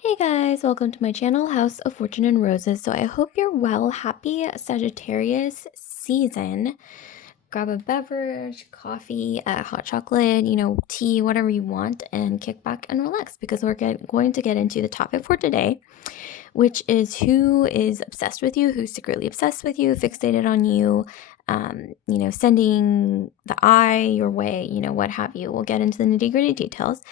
Hey guys, welcome to my channel, House of Fortune and Roses. So I hope you're well. Happy Sagittarius season. Grab a beverage, coffee, hot chocolate, tea, whatever you want, and kick back and relax because we're going to get into the topic for today, which is who is obsessed with you, who's secretly obsessed with you, fixated on you, sending the eye your way, what have you. We'll get into the nitty-gritty details.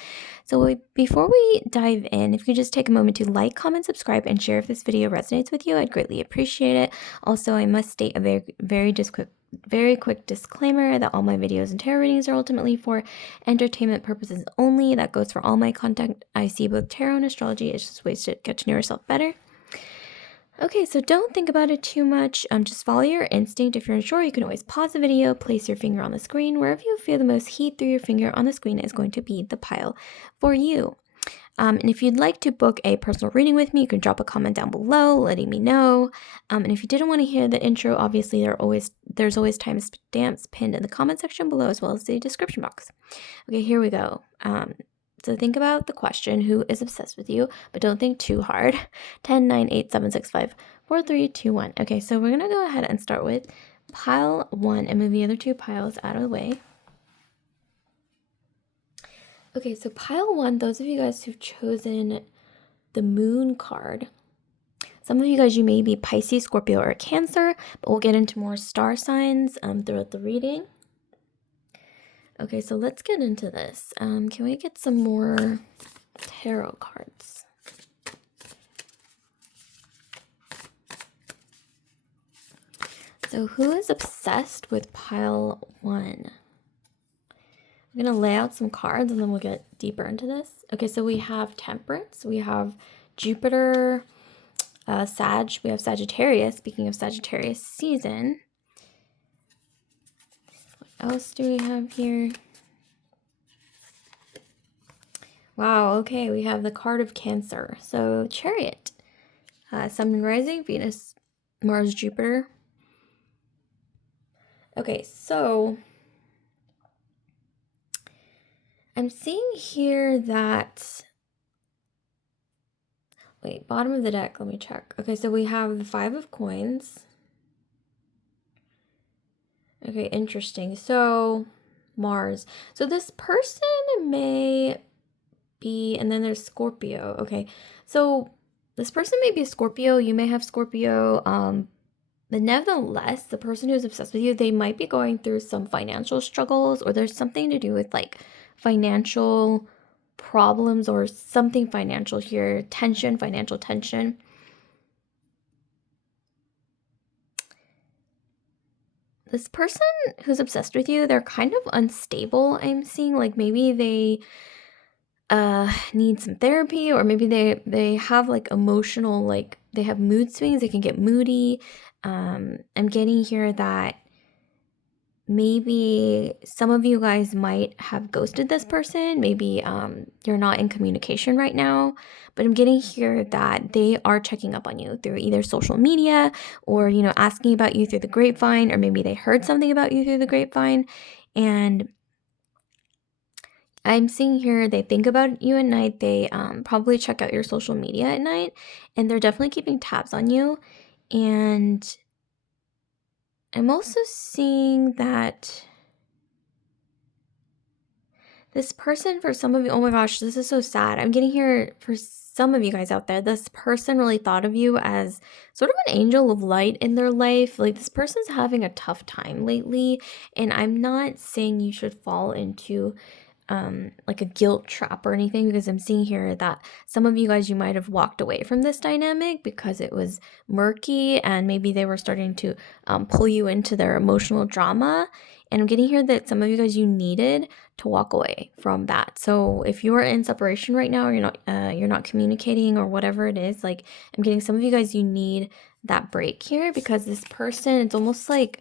So before we dive in, if you could just take a moment to like, comment, subscribe, and share if this video resonates with you, I'd greatly appreciate it. Also, I must state a very quick disclaimer that all my videos and tarot readings are ultimately for entertainment purposes only. That goes for all my content. I see both tarot and astrology as just ways to get to know yourself better. Okay, so don't think about it too much. Just follow your instinct. If you're unsure, you can always pause the video, place your finger on the screen. Wherever you feel the most heat through your finger on the screen is going to be the pile for you. And if you'd like to book a personal reading with me, you can drop a comment down below letting me know. And if you didn't want to hear the intro, obviously there's always timestamps pinned in the comment section below as well as the description box. Okay, here we go. So think about the question, who is obsessed with you, but don't think too hard. 10, 9, 8, 7, 6, 5, 4, 3, 2, 1. Okay, so we're going to go ahead and start with pile 1 and move the other two piles out of the way. Okay, so pile 1, those of you guys who've chosen the moon card, some of you guys, you may be Pisces, Scorpio, or Cancer, but we'll get into more star signs throughout the reading. Okay, so let's get into this. Can we get some more tarot cards? So who is obsessed with pile 1? I'm going to lay out some cards and then we'll get deeper into this. Okay, so we have Temperance, we have Jupiter, we have Sagittarius, speaking of Sagittarius season. What else do we have here? Wow, okay, we have the card of Cancer. So Chariot, Sun and Rising, Venus, Mars, Jupiter. Okay, so I'm seeing here that, wait, bottom of the deck, let me check. Okay, so we have the 5 of Coins. Okay, interesting. So Mars. So this person may be, and then there's Scorpio. Okay, so this person may be a Scorpio. You may have Scorpio. But nevertheless, the person who's obsessed with you, they might be going through some financial struggles, or there's something to do with like financial problems or something financial here, tension, financial tension. This person who's obsessed with you, they're kind of unstable. I'm seeing like maybe they need some therapy, or maybe they have like emotional, like they have mood swings, they can get moody. I'm getting here that maybe some of you guys might have ghosted this person. Maybe you're not in communication right now, but I'm getting here that they are checking up on you through either social media or, asking about you through the grapevine, or maybe they heard something about you through the grapevine. And I'm seeing here they think about you at night. They probably check out your social media at night, and they're definitely keeping tabs on you. And I'm also seeing that this person, for some of you, oh my gosh, this is so sad. I'm getting here for some of you guys out there, this person really thought of you as sort of an angel of light in their life. Like, this person's having a tough time lately, and I'm not saying you should fall into like a guilt trap or anything, because I'm seeing here that some of you guys, you might have walked away from this dynamic because it was murky, and maybe they were starting to pull you into their emotional drama. And I'm getting here that some of you guys, you needed to walk away from that. So if you are in separation right now, or you're not communicating, or whatever it is, like, I'm getting some of you guys, you need that break here, because this person, it's almost like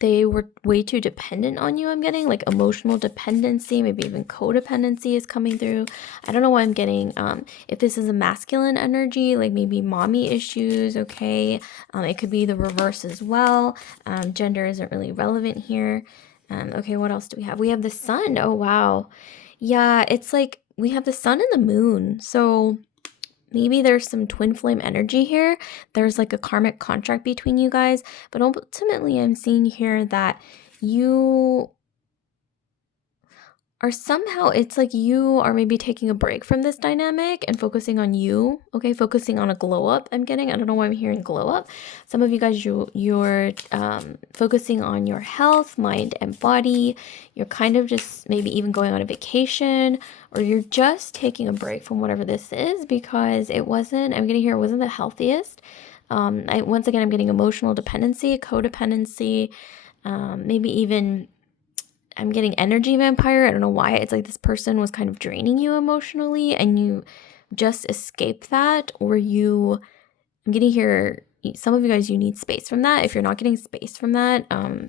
they were way too dependent on you. I'm getting like emotional dependency, maybe even codependency is coming through. I don't know why I'm getting, if this is a masculine energy, like maybe mommy issues, okay? It could be the reverse as well. Gender isn't really relevant here. Okay, what else do we have? We have the sun. Oh, wow. Yeah, it's like we have the sun and the moon. So maybe there's some twin flame energy here. There's like a karmic contract between you guys, but ultimately I'm seeing here that you are somehow, it's like you are maybe taking a break from this dynamic and focusing on you, okay? Focusing on a glow up, I'm getting. I don't know why I'm hearing glow up. Some of you guys, you're focusing on your health, mind, and body. You're kind of just maybe even going on a vacation, or you're just taking a break from whatever this is, because it wasn't, I'm getting here, it wasn't the healthiest. Once again, I'm getting emotional dependency, codependency, maybe even I'm getting energy vampire. I don't know why. It's like this person was kind of draining you emotionally and you just escape that, or I'm getting here, some of you guys, you need space from that. If you're not getting space from that,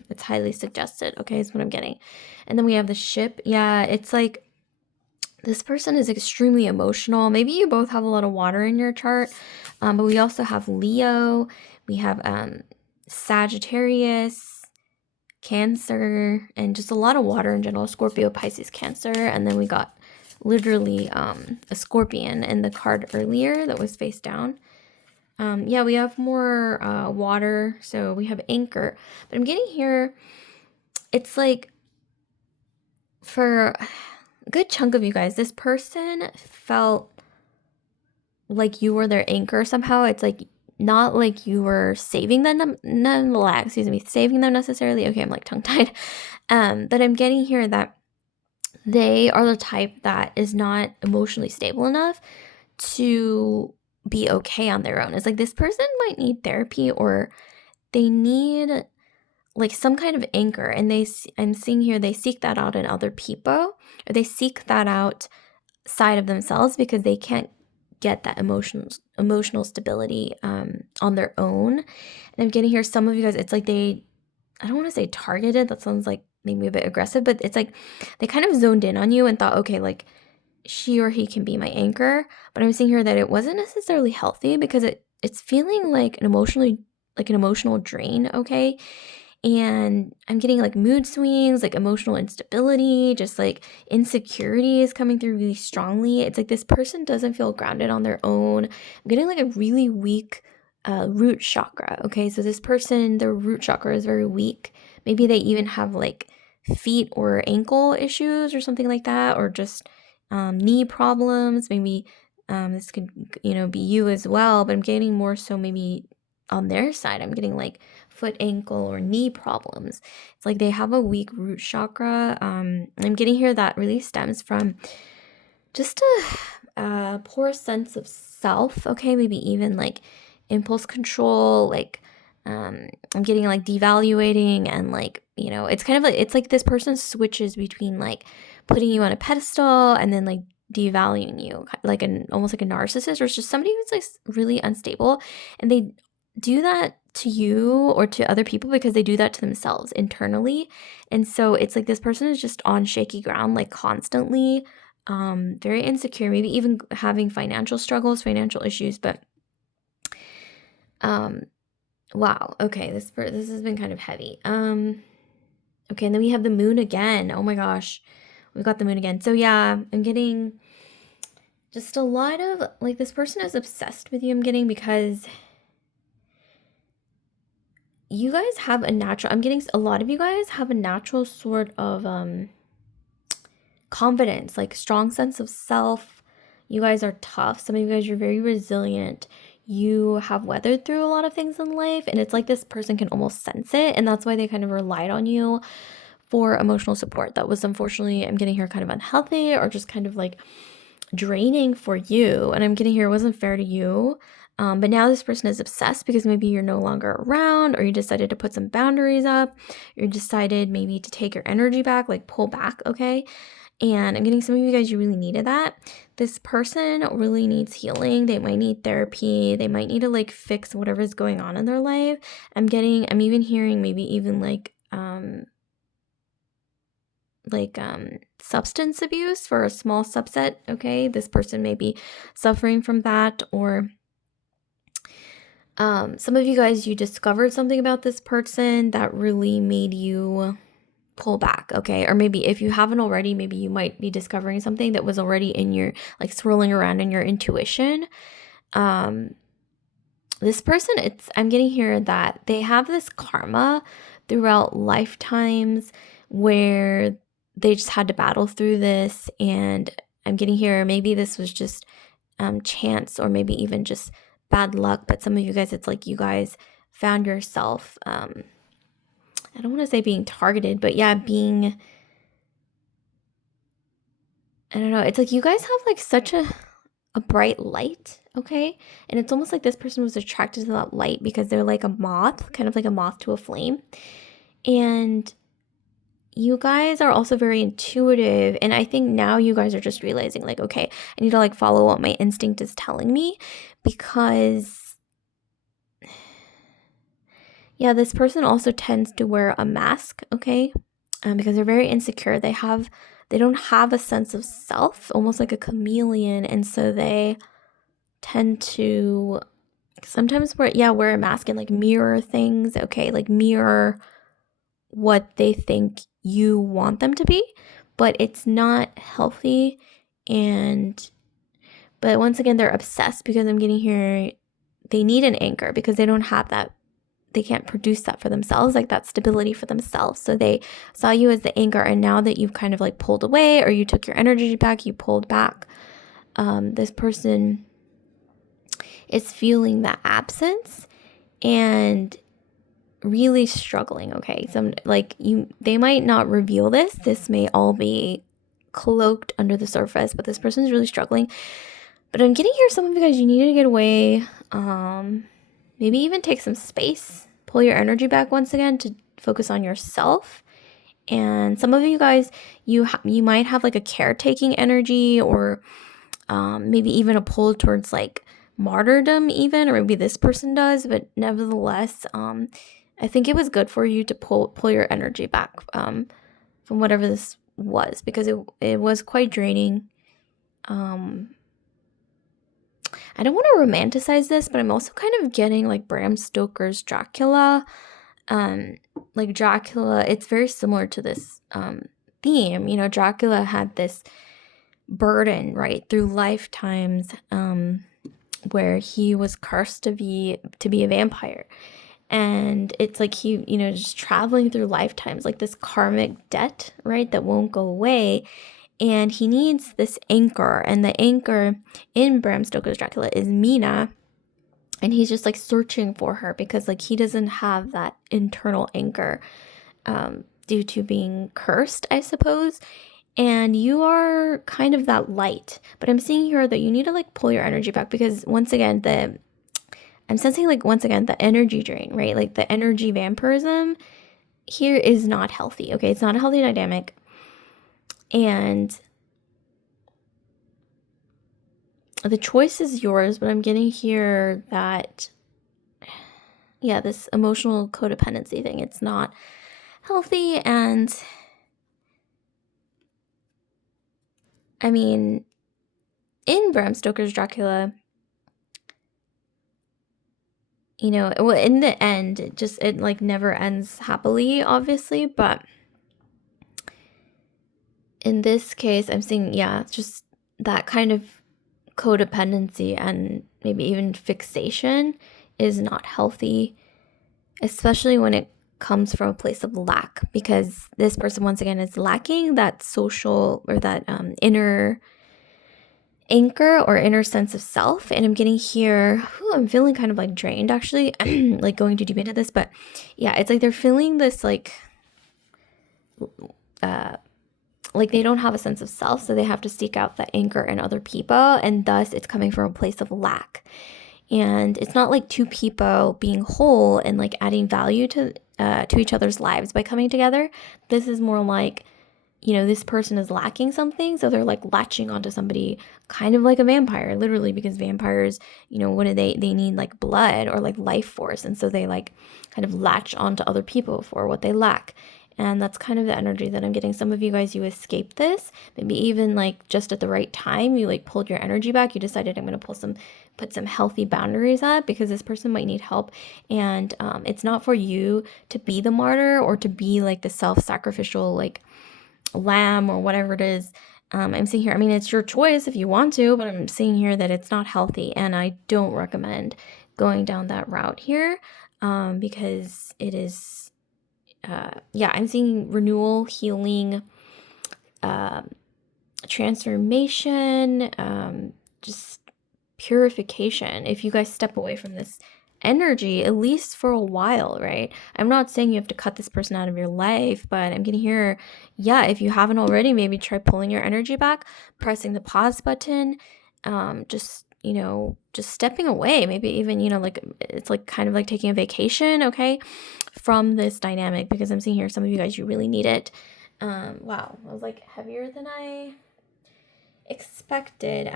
it's highly suggested, okay, is what I'm getting. And then we have the ship. Yeah, it's like this person is extremely emotional. Maybe you both have a lot of water in your chart, but we also have Leo. We have Sagittarius, Cancer, and just a lot of water in general. Scorpio, Pisces, Cancer. And then we got literally a scorpion in the card earlier that was face down. Yeah, we have more water. So we have anchor. But I'm getting here, it's like for a good chunk of you guys, this person felt like you were their anchor somehow. It's like not like you were saving them, saving them necessarily. Okay, I'm like tongue-tied. But I'm getting here that they are the type that is not emotionally stable enough to be okay on their own. It's like this person might need therapy, or they need like some kind of anchor, and I'm seeing here they seek that out in other people, or they seek that out side of themselves because they can't get that emotional stability on their own. And I'm getting here, some of you guys, it's like I don't want to say targeted, that sounds like maybe a bit aggressive, but it's like they kind of zoned in on you and thought, okay, like she or he can be my anchor. But I'm seeing here that it wasn't necessarily healthy, because it's feeling like an emotional drain, okay? And I'm getting like mood swings, like emotional instability, just like insecurity is coming through really strongly. It's like this person doesn't feel grounded on their own. I'm getting like a really weak root chakra. Okay, so this person, their root chakra is very weak. Maybe they even have like feet or ankle issues or something like that, or just knee problems. Maybe this could, be you as well, but I'm getting more so maybe on their side. I'm getting like foot, ankle, or knee problems. It's like they have a weak root chakra. I'm getting here that really stems from just a poor sense of self, okay? Maybe even like impulse control, like I'm getting like devaluating, and like, it's kind of like, it's like this person switches between like putting you on a pedestal and then like devaluing you, like almost like a narcissist, or it's just somebody who's like really unstable, and they do that to you or to other people because they do that to themselves internally. And so it's like this person is just on shaky ground, like constantly, very insecure, maybe even having financial struggles, financial issues. But wow, okay, this has been kind of heavy. Okay, and then we have the moon again. Oh my gosh, we've got the moon again. So yeah, I'm getting just a lot of like, this person is obsessed with you, I'm getting, because you guys have a natural, I'm getting a lot of you guys have a natural sort of confidence, like strong sense of self. You guys are tough. Some of you guys are very resilient. You have weathered through a lot of things in life, and it's like this person can almost sense it, and that's why they kind of relied on you for emotional support. That was, unfortunately, I'm getting here, kind of unhealthy, or just kind of like draining for you. And I'm getting here, it wasn't fair to you. But now this person is obsessed because maybe you're no longer around, or you decided to put some boundaries up. You decided maybe to take your energy back, like pull back, okay? And I'm getting some of you guys, you really needed that. This person really needs healing. They might need therapy. They might need to like fix whatever's going on in their life. I'm even hearing maybe even like substance abuse for a small subset, okay? This person may be suffering from that, or some of you guys, you discovered something about this person that really made you pull back, okay? Or maybe if you haven't already, maybe you might be discovering something that was already in your, like swirling around in your intuition. This person, I'm getting here that they have this karma throughout lifetimes where they just had to battle through this. And I'm getting here, maybe this was just chance, or maybe even just bad luck. But some of you guys, it's like you guys found yourself, I don't want to say being targeted, but yeah, being, I don't know. It's like you guys have like such a bright light, okay? And it's almost like this person was attracted to that light because they're like a moth, kind of like a moth to a flame. And you guys are also very intuitive. And I think now you guys are just realizing like, okay, I need to like follow what my instinct is telling me, because yeah, this person also tends to wear a mask, okay? Because they're very insecure. They don't have a sense of self, almost like a chameleon. And so they tend to sometimes wear a mask and like mirror things, okay? Like mirror what they think you want them to be, but it's not healthy. But once again, they're obsessed, because I'm getting here, they need an anchor because they don't have that. They can't produce that for themselves, like that stability for themselves. So they saw you as the anchor, and now that you've kind of like pulled away, or you took your energy back, you pulled back, this person is feeling that absence and really struggling, okay? They might not reveal this. This may all be cloaked under the surface, but this person is really struggling. But I'm getting here, some of you guys, you need to get away. Maybe even take some space, pull your energy back once again to focus on yourself. And some of you guys, you might have like a caretaking energy, or maybe even a pull towards like martyrdom even, or maybe this person does. But nevertheless, I think it was good for you to pull your energy back from whatever this was, because it was quite draining. I don't want to romanticize this, but I'm also kind of getting like Bram Stoker's Dracula. Like Dracula, it's very similar to this theme. You know, Dracula had this burden, right, through lifetimes, where he was cursed to be a vampire. And it's like he, just traveling through lifetimes, like this karmic debt, right, that won't go away. And he needs this anchor. And the anchor in Bram Stoker's Dracula is Mina. And he's just like searching for her because like he doesn't have that internal anchor, due to being cursed, I suppose. And you are kind of that light. But I'm seeing here that you need to like pull your energy back, because once again, I'm sensing like once again the energy drain, right? Like the energy vampirism here is not healthy, okay? It's not a healthy dynamic. And the choice is yours, but I'm getting here that, yeah, this emotional codependency thing, it's not healthy. And I mean, in Bram Stoker's Dracula, in the end, it like never ends happily, obviously, but in this case, I'm seeing, yeah, just that kind of codependency and maybe even fixation is not healthy, especially when it comes from a place of lack, because this person, once again, is lacking that social, or that inner anchor or inner sense of self. And I'm getting here, I'm feeling kind of like drained, actually. Like going too deep into this, but yeah, it's like they're feeling this like they don't have a sense of self, so they have to seek out that anchor in other people, and thus it's coming from a place of lack. And it's not like two people being whole and like adding value to each other's lives by coming together. This is more like, this person is lacking something, so they're like latching onto somebody, kind of like a vampire, literally, because vampires, what do they need like blood or like life force, and so they like kind of latch onto other people for what they lack. And that's kind of the energy that I'm getting. Some of you guys, you escaped this, maybe even like just at the right time, you like pulled your energy back. You decided, I'm going to put some healthy boundaries up, because this person might need help. And it's not for you to be the martyr or to be like the self-sacrificial like lamb or whatever it is. I'm seeing here, I mean, it's your choice if you want to, but I'm seeing here that it's not healthy, and I don't recommend going down that route here, because it is, yeah, I'm seeing renewal, healing, transformation, just purification. If you guys step away from this energy, at least for a while, right? I'm not saying you have to cut this person out of your life, but I'm getting here, yeah, if you haven't already, maybe try pulling your energy back, pressing the pause button, just, you know, just stepping away, maybe even, you know, like it's like kind of like taking a vacation, okay, from this dynamic, because I'm seeing here some of you guys, you really need it. Wow, it was like heavier than I expected.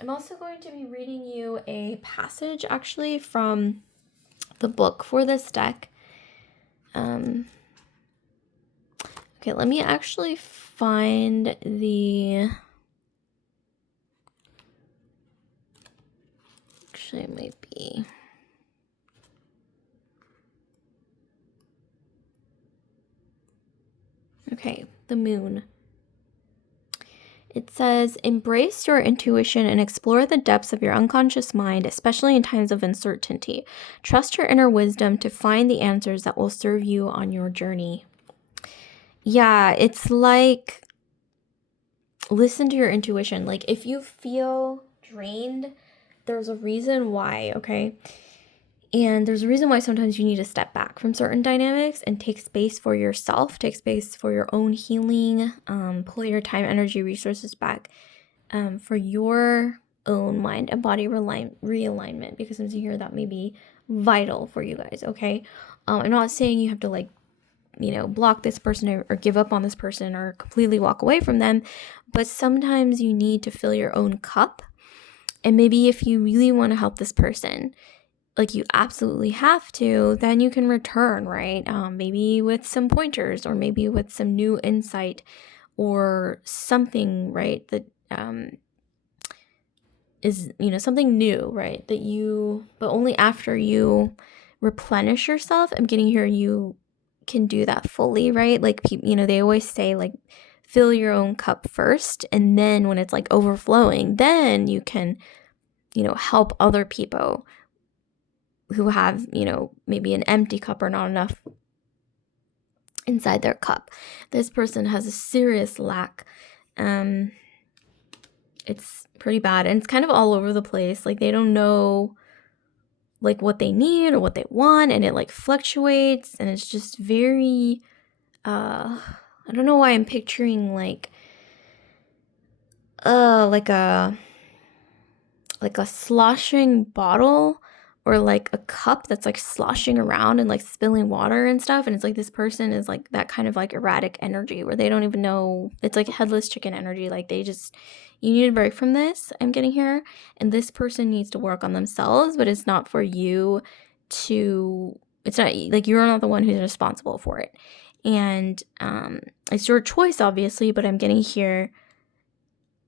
I'm also going to be reading you a passage actually from the book for this deck. Okay, let me actually find the... Actually, it might be... Okay, the moon. It says, embrace your intuition and explore the depths of your unconscious mind, especially in times of uncertainty. Trust your inner wisdom to find the answers that will serve you on your journey. Yeah, it's like, listen to your intuition. Like, if you feel drained, there's a reason why, okay? And there's a reason why sometimes you need to step back from certain dynamics and take space for yourself, take space for your own healing, pull your time, energy, resources back for your own mind and body realignment, because I'm seeing here that may be vital for you guys, okay? I'm not saying you have to, like, you know, block this person or give up on this person or completely walk away from them, but sometimes you need to fill your own cup. And maybe if you really want to help this person, like you absolutely have to, then you can return, right? Maybe with some pointers, or maybe with some new insight or something, right? That is, you know, something new, right? That you, but only after you replenish yourself. I'm getting here, you can do that fully, right? Like, you know, they always say, like, fill your own cup first, and then when it's like overflowing, then you can, you know, help other people who have, you know, maybe an empty cup or not enough inside their cup. This person has a serious lack. It's pretty bad, and it's kind of all over the place. Like, they don't know, like, what they need or what they want, and it like fluctuates, and it's just very I don't know why I'm picturing like a sloshing bottle, or like a cup that's like sloshing around and like spilling water and stuff, and it's like this person is like that kind of like erratic energy where they don't even know, it's like headless chicken energy. Like, they just, you need a break from this, I'm getting here, and this person needs to work on themselves, but it's not for you to, it's not like you're not the one who's responsible for it, and it's your choice obviously, but I'm getting here,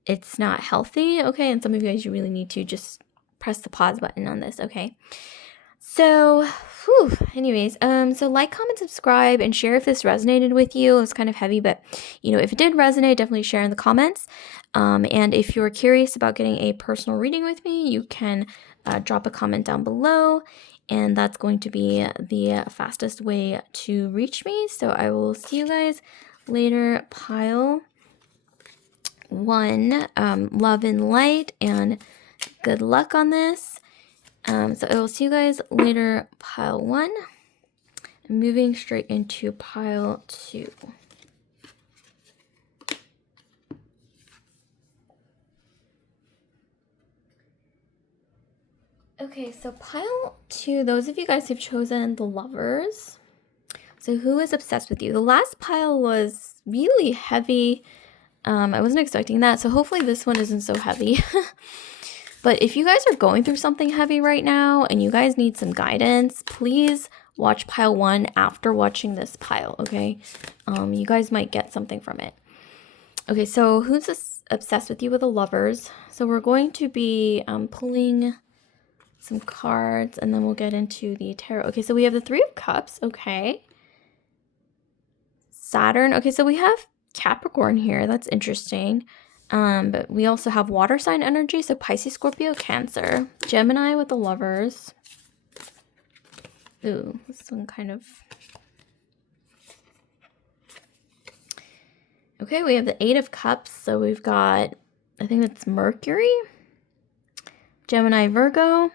it's not healthy, okay? And some of you guys, you really need to just press the pause button on this, okay? So, anyways, so like, comment, subscribe, and share if this resonated with you. It's kind of heavy, but, you know, if it did resonate, definitely share in the comments. And if you're curious about getting a personal reading with me, you can drop a comment down below, and that's going to be the fastest way to reach me. So I will see you guys later, pile 1. Love and light, and good luck on this. So I will see you guys later, pile 1. I'm moving straight into pile 2. Okay, so pile 2, those of you guys who've chosen the lovers. So who is obsessed with you? The last pile was really heavy. I wasn't expecting that, so hopefully this one isn't so heavy. But if you guys are going through something heavy right now and you guys need some guidance, please watch pile 1 after watching this pile, okay? You guys might get something from it. Okay, so who's obsessed with you with the lovers? So we're going to be pulling some cards, and then we'll get into the tarot. Okay, so we have the 3 of Cups, okay. Saturn. Okay, so we have Capricorn here. That's interesting. But we also have water sign energy, so Pisces, Scorpio, Cancer. Gemini with the Lovers. Ooh, this one kind of... Okay, we have the Eight of Cups, so we've got, I think that's Mercury, Gemini, Virgo,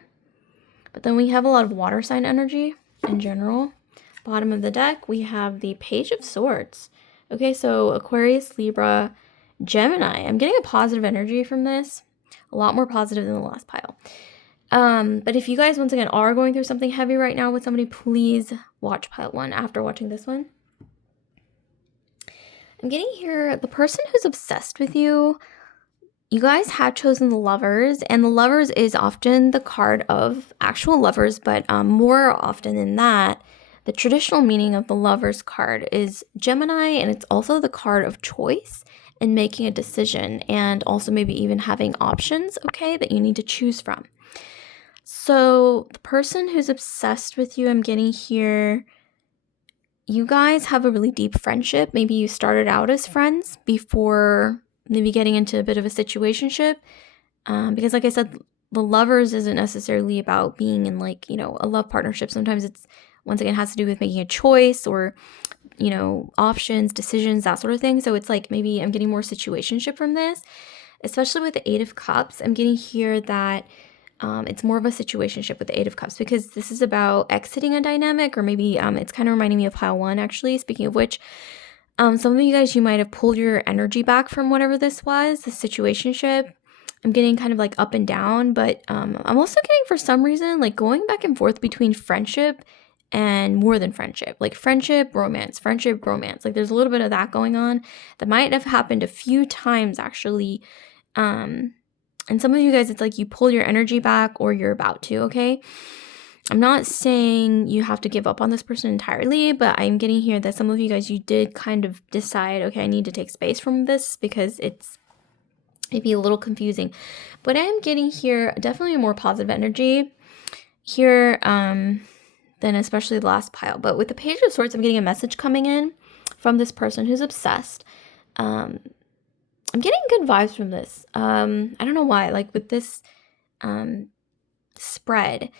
but then we have a lot of water sign energy in general. Bottom of the deck, we have the Page of Swords. Okay, so Aquarius, Libra, Gemini. I'm getting a positive energy from this, a lot more positive than the last pile. But if you guys, once again, are going through something heavy right now with somebody, please watch pile 1 after watching this one. I'm getting here, the person who's obsessed with you, you guys have chosen the Lovers, and the Lovers is often the card of actual lovers, but more often than that, the traditional meaning of the Lovers card is Gemini, and it's also the card of choice and making a decision, and also maybe even having options, okay, that you need to choose from. So the person who's obsessed with you, I'm getting here, you guys have a really deep friendship. Maybe you started out as friends before maybe getting into a bit of a situationship. Because like I said, the Lovers isn't necessarily about being in like, you know, a love partnership. Sometimes it's, once again, has to do with making a choice or, you know, options, decisions, that sort of thing. So it's like maybe I'm getting more situationship from this, especially with the Eight of Cups. I'm getting here that it's more of a situationship with the Eight of Cups because this is about exiting a dynamic, or maybe it's kind of reminding me of pile 1, actually. Speaking of which, some of you guys, you might have pulled your energy back from whatever this was, the situationship. I'm getting kind of like up and down, but I'm also getting, for some reason, like going back and forth between friendship and more than friendship, like friendship, romance, friendship, romance. Like there's a little bit of that going on that might have happened a few times, actually. And some of you guys, it's like you pull your energy back or you're about to, okay? I'm not saying you have to give up on this person entirely, but I'm getting here that some of you guys, you did kind of decide, okay, I need to take space from this because it's maybe a little confusing. But I'm getting here definitely a more positive energy here than especially the last pile. But with the Page of Swords, I'm getting a message coming in from this person who's obsessed. I'm getting good vibes from this. I don't know why, like with this spread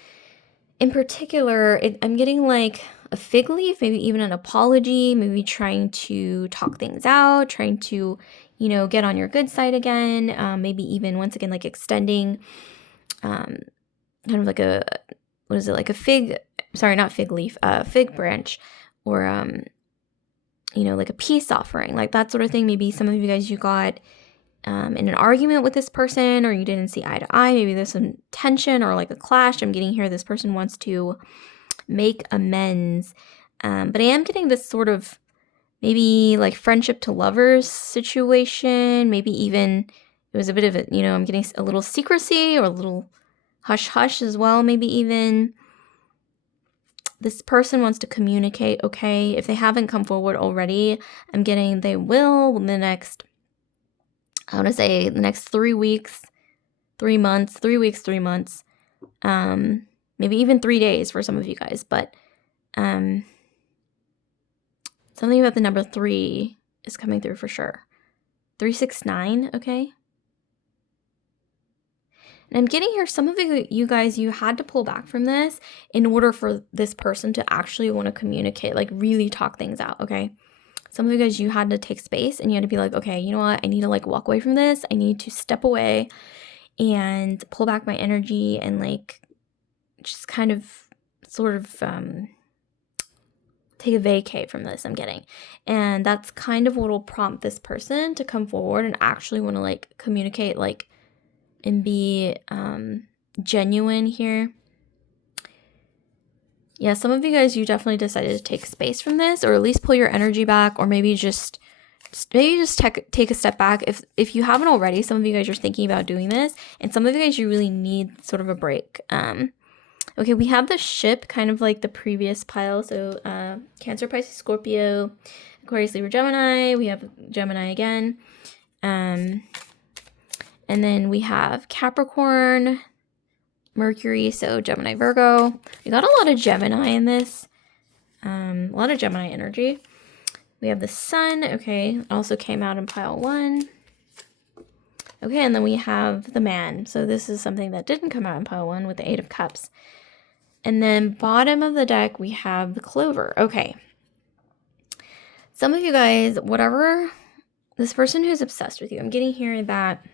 in particular, I'm getting like a fig leaf, maybe even an apology, maybe trying to talk things out, trying to, you know, get on your good side again, maybe even once again, like extending kind of like a, what is it, like a fig, sorry, not fig leaf, fig branch, or you know, like a peace offering, like that sort of thing. Maybe some of you guys, you got in an argument with this person, or you didn't see eye to eye. Maybe there's some tension or like a clash. I'm getting here this person wants to make amends. But I am getting this sort of maybe like friendship to lovers situation. Maybe even it was a bit of a, you know, I'm getting a little secrecy or a little hush hush as well. Maybe even this person wants to communicate, okay? If they haven't come forward already, I'm getting they will in the next, I want to say the next 3 weeks, 3 months, 3 weeks, 3 months, maybe even 3 days for some of you guys. But something about the number 3 is coming through for sure. 369, okay? And I'm getting here, some of you guys, you had to pull back from this in order for this person to actually want to communicate, like really talk things out, okay? Some of you guys, you had to take space and you had to be like, okay, you know what? I need to like walk away from this. I need to step away and pull back my energy and like just kind of sort of take a vacay from this, I'm getting. And that's kind of what will prompt this person to come forward and actually want to like communicate, like, and be genuine here. Yeah, some of you guys, you definitely decided to take space from this, or at least pull your energy back, or maybe just take a step back. If you haven't already, some of you guys are thinking about doing this, and some of you guys, you really need sort of a break. Okay, we have the ship, kind of like the previous pile. So Cancer, Pisces, Scorpio, Aquarius, Libra, Gemini. We have Gemini again. And then we have Capricorn, Mercury, so Gemini, Virgo. We got a lot of Gemini in this. A lot of Gemini energy. We have the Sun. Okay, it also came out in pile 1. Okay, and then we have the Man. So this is something that didn't come out in pile 1 with the 8 of Cups. And then bottom of the deck, we have the Clover. Okay. Some of you guys, whatever, this person who's obsessed with you, I'm getting here that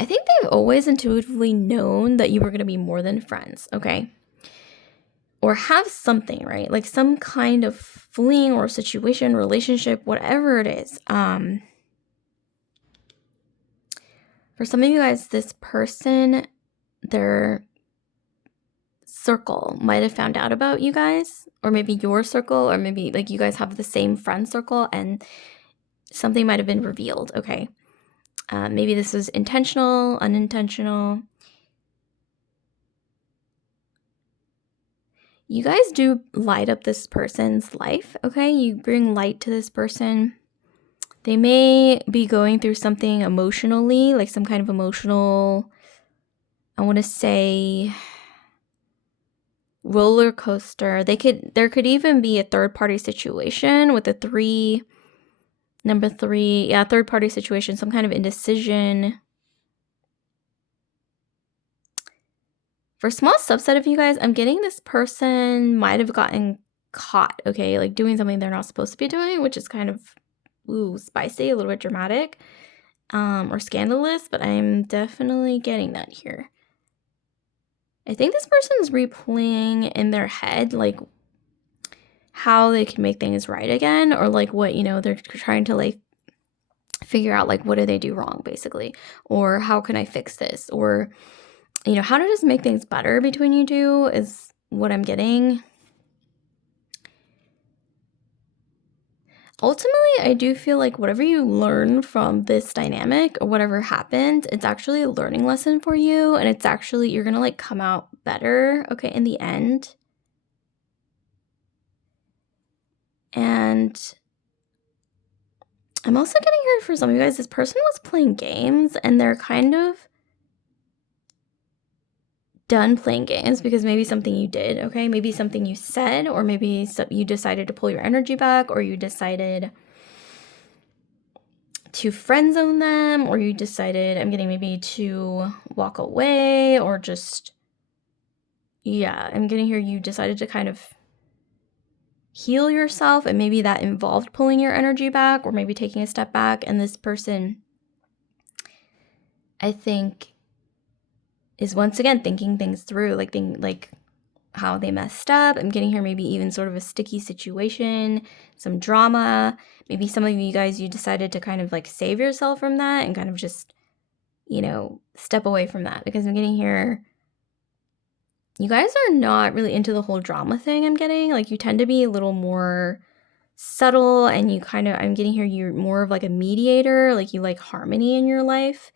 I think they've always intuitively known that you were going to be more than friends, okay? Or have something, right? Like some kind of fling or situation, relationship, whatever it is. For some of you guys, this person, their circle might have found out about you guys, or maybe your circle, or maybe like you guys have the same friend circle and something might have been revealed, okay? Maybe this was intentional, unintentional. You guys do light up this person's life, okay? You bring light to this person. They may be going through something emotionally, like some kind of emotional, I want to say, roller coaster. There could even be a third party situation with a number 3, yeah, third party situation, some kind of indecision. For a small subset of you guys, I'm getting this person might have gotten caught, okay, like doing something they're not supposed to be doing, which is kind of spicy, a little bit dramatic, or scandalous, but I'm definitely getting that here. I think this person's replaying in their head, like, how they can make things right again, or like what, they're trying to like figure out, like, what did they do wrong, basically, or how can I fix this, or, how to just make things better between you two is what I'm getting. Ultimately, I do feel like whatever you learn from this dynamic or whatever happened, it's actually a learning lesson for you. And it's actually, you're going to like come out better, okay, in the end. And I'm also getting here for some of you guys, this person was playing games and they're kind of done playing games because maybe something you did, okay? Maybe something you said, or maybe you decided to pull your energy back, or you decided to friend zone them, or you decided, I'm getting maybe to walk away, or just, yeah, I'm getting here you decided to kind of heal yourself, and maybe that involved pulling your energy back, or maybe taking a step back, and this person, I think, is once again thinking things through, like how they messed up. I'm getting here maybe even sort of a sticky situation, some drama. Maybe some of you guys, you decided to kind of like save yourself from that and kind of just, step away from that, because I'm getting here, you guys are not really into the whole drama thing. I'm getting like you tend to be a little more subtle, and you kind of, I'm getting here, you're more of like a mediator, like you like harmony in your life.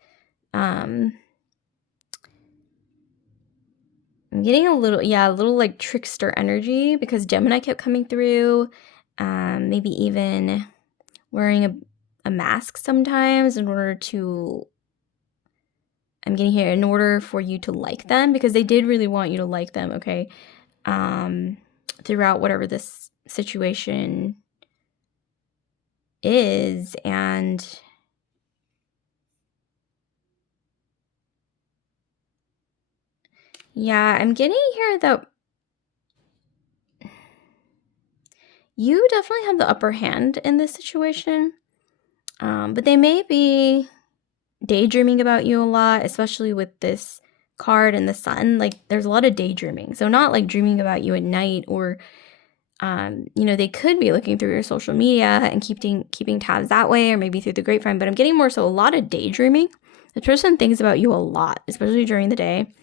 I'm getting a little like trickster energy, because Gemini kept coming through. Maybe even wearing a mask sometimes in order to, I'm getting here, in order for you to like them, because they did really want you to like them, okay? Throughout whatever this situation is. And yeah, I'm getting here that you definitely have the upper hand in this situation, but they may be daydreaming about you a lot, especially with this card and the Sun. Like, there's a lot of daydreaming, so not like dreaming about you at night, or they could be looking through your social media and keeping tabs that way, or maybe through the grapevine. But I'm getting more so a lot of daydreaming. This person thinks about you a lot, especially during the day.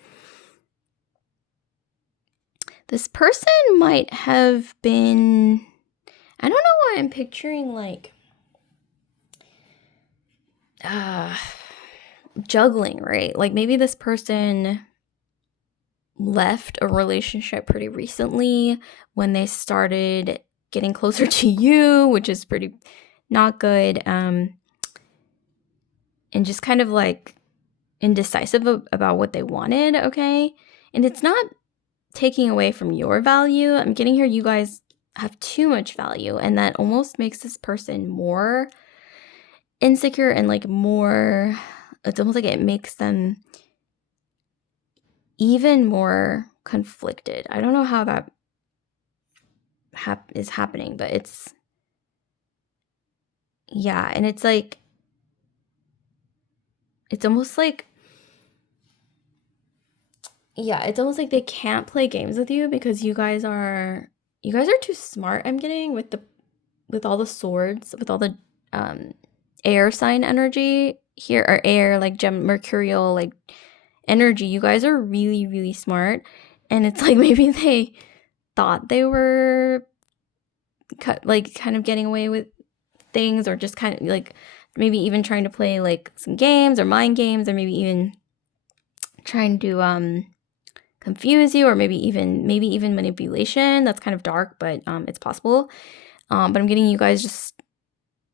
This person might have been, I don't know why I'm picturing like juggling, right? Like maybe this person left a relationship pretty recently when they started getting closer to you, which is pretty not good, and just kind of like indecisive about what they wanted, okay? And it's not taking away from your value. I'm getting here, you guys have too much value, and that almost makes this person more insecure and like more, it's almost like it makes them even more conflicted. I don't know how that is happening, but it's, yeah. And it's like, it's almost like, yeah, it's almost like they can't play games with you because you guys are too smart. I'm getting with all the swords, with all the air sign energy here, or air, like mercurial, like energy. You guys are really, really smart. And it's like maybe they thought they were kind of getting away with things, or just kind of like maybe even trying to play like some games or mind games, or maybe even trying to confuse you, or maybe even manipulation. That's kind of dark, but it's possible. But I'm getting you guys just,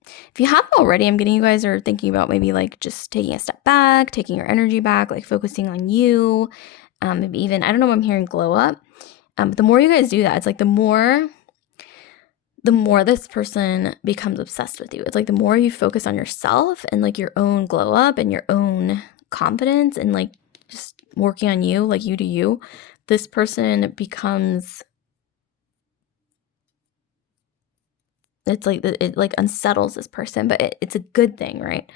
if you haven't already, I'm getting you guys are thinking about maybe like just taking a step back, taking your energy back, like focusing on you. Maybe even, I don't know, I'm hearing glow up. But the more you guys do that, it's like the more this person becomes obsessed with you. It's like the more you focus on yourself and like your own glow up and your own confidence and like just working on you, like you do you, this person becomes, it's like it like unsettles this person, but it's a good thing, right?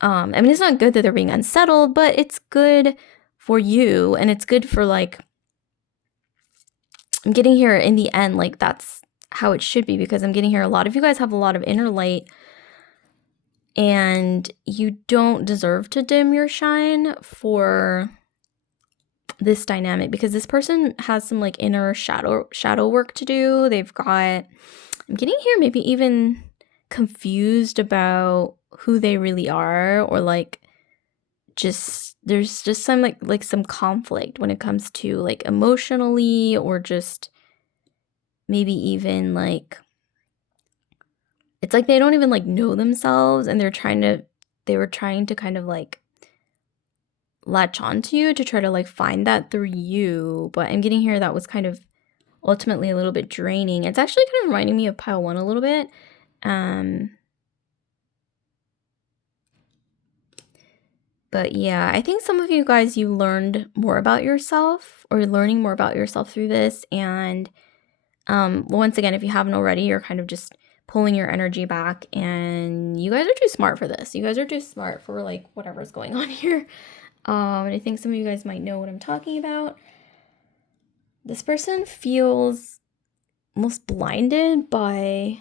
I mean, it's not good that they're being unsettled, but it's good for you, and it's good for like, I'm getting here in the end, like that's how it should be, because I'm getting here a lot of you guys have a lot of inner light, and you don't deserve to dim your shine for this dynamic, because this person has some like inner shadow work to do. They've got, I'm getting here maybe even confused about who they really are, or like just there's just some like some conflict when it comes to like emotionally, or just maybe even like it's like they don't even like know themselves, and they were trying to kind of like latch on to you to try to like find that through you. But I'm getting here that was kind of ultimately a little bit draining. It's actually kind of reminding me of pile 1 a little bit. But yeah, I think some of you guys, you learned more about yourself, or you're learning more about yourself through this. And once again, if you haven't already, you're kind of just pulling your energy back, and you guys are too smart for this. You guys are too smart for like whatever's going on here. And I think some of you guys might know what I'm talking about. This person feels almost blinded by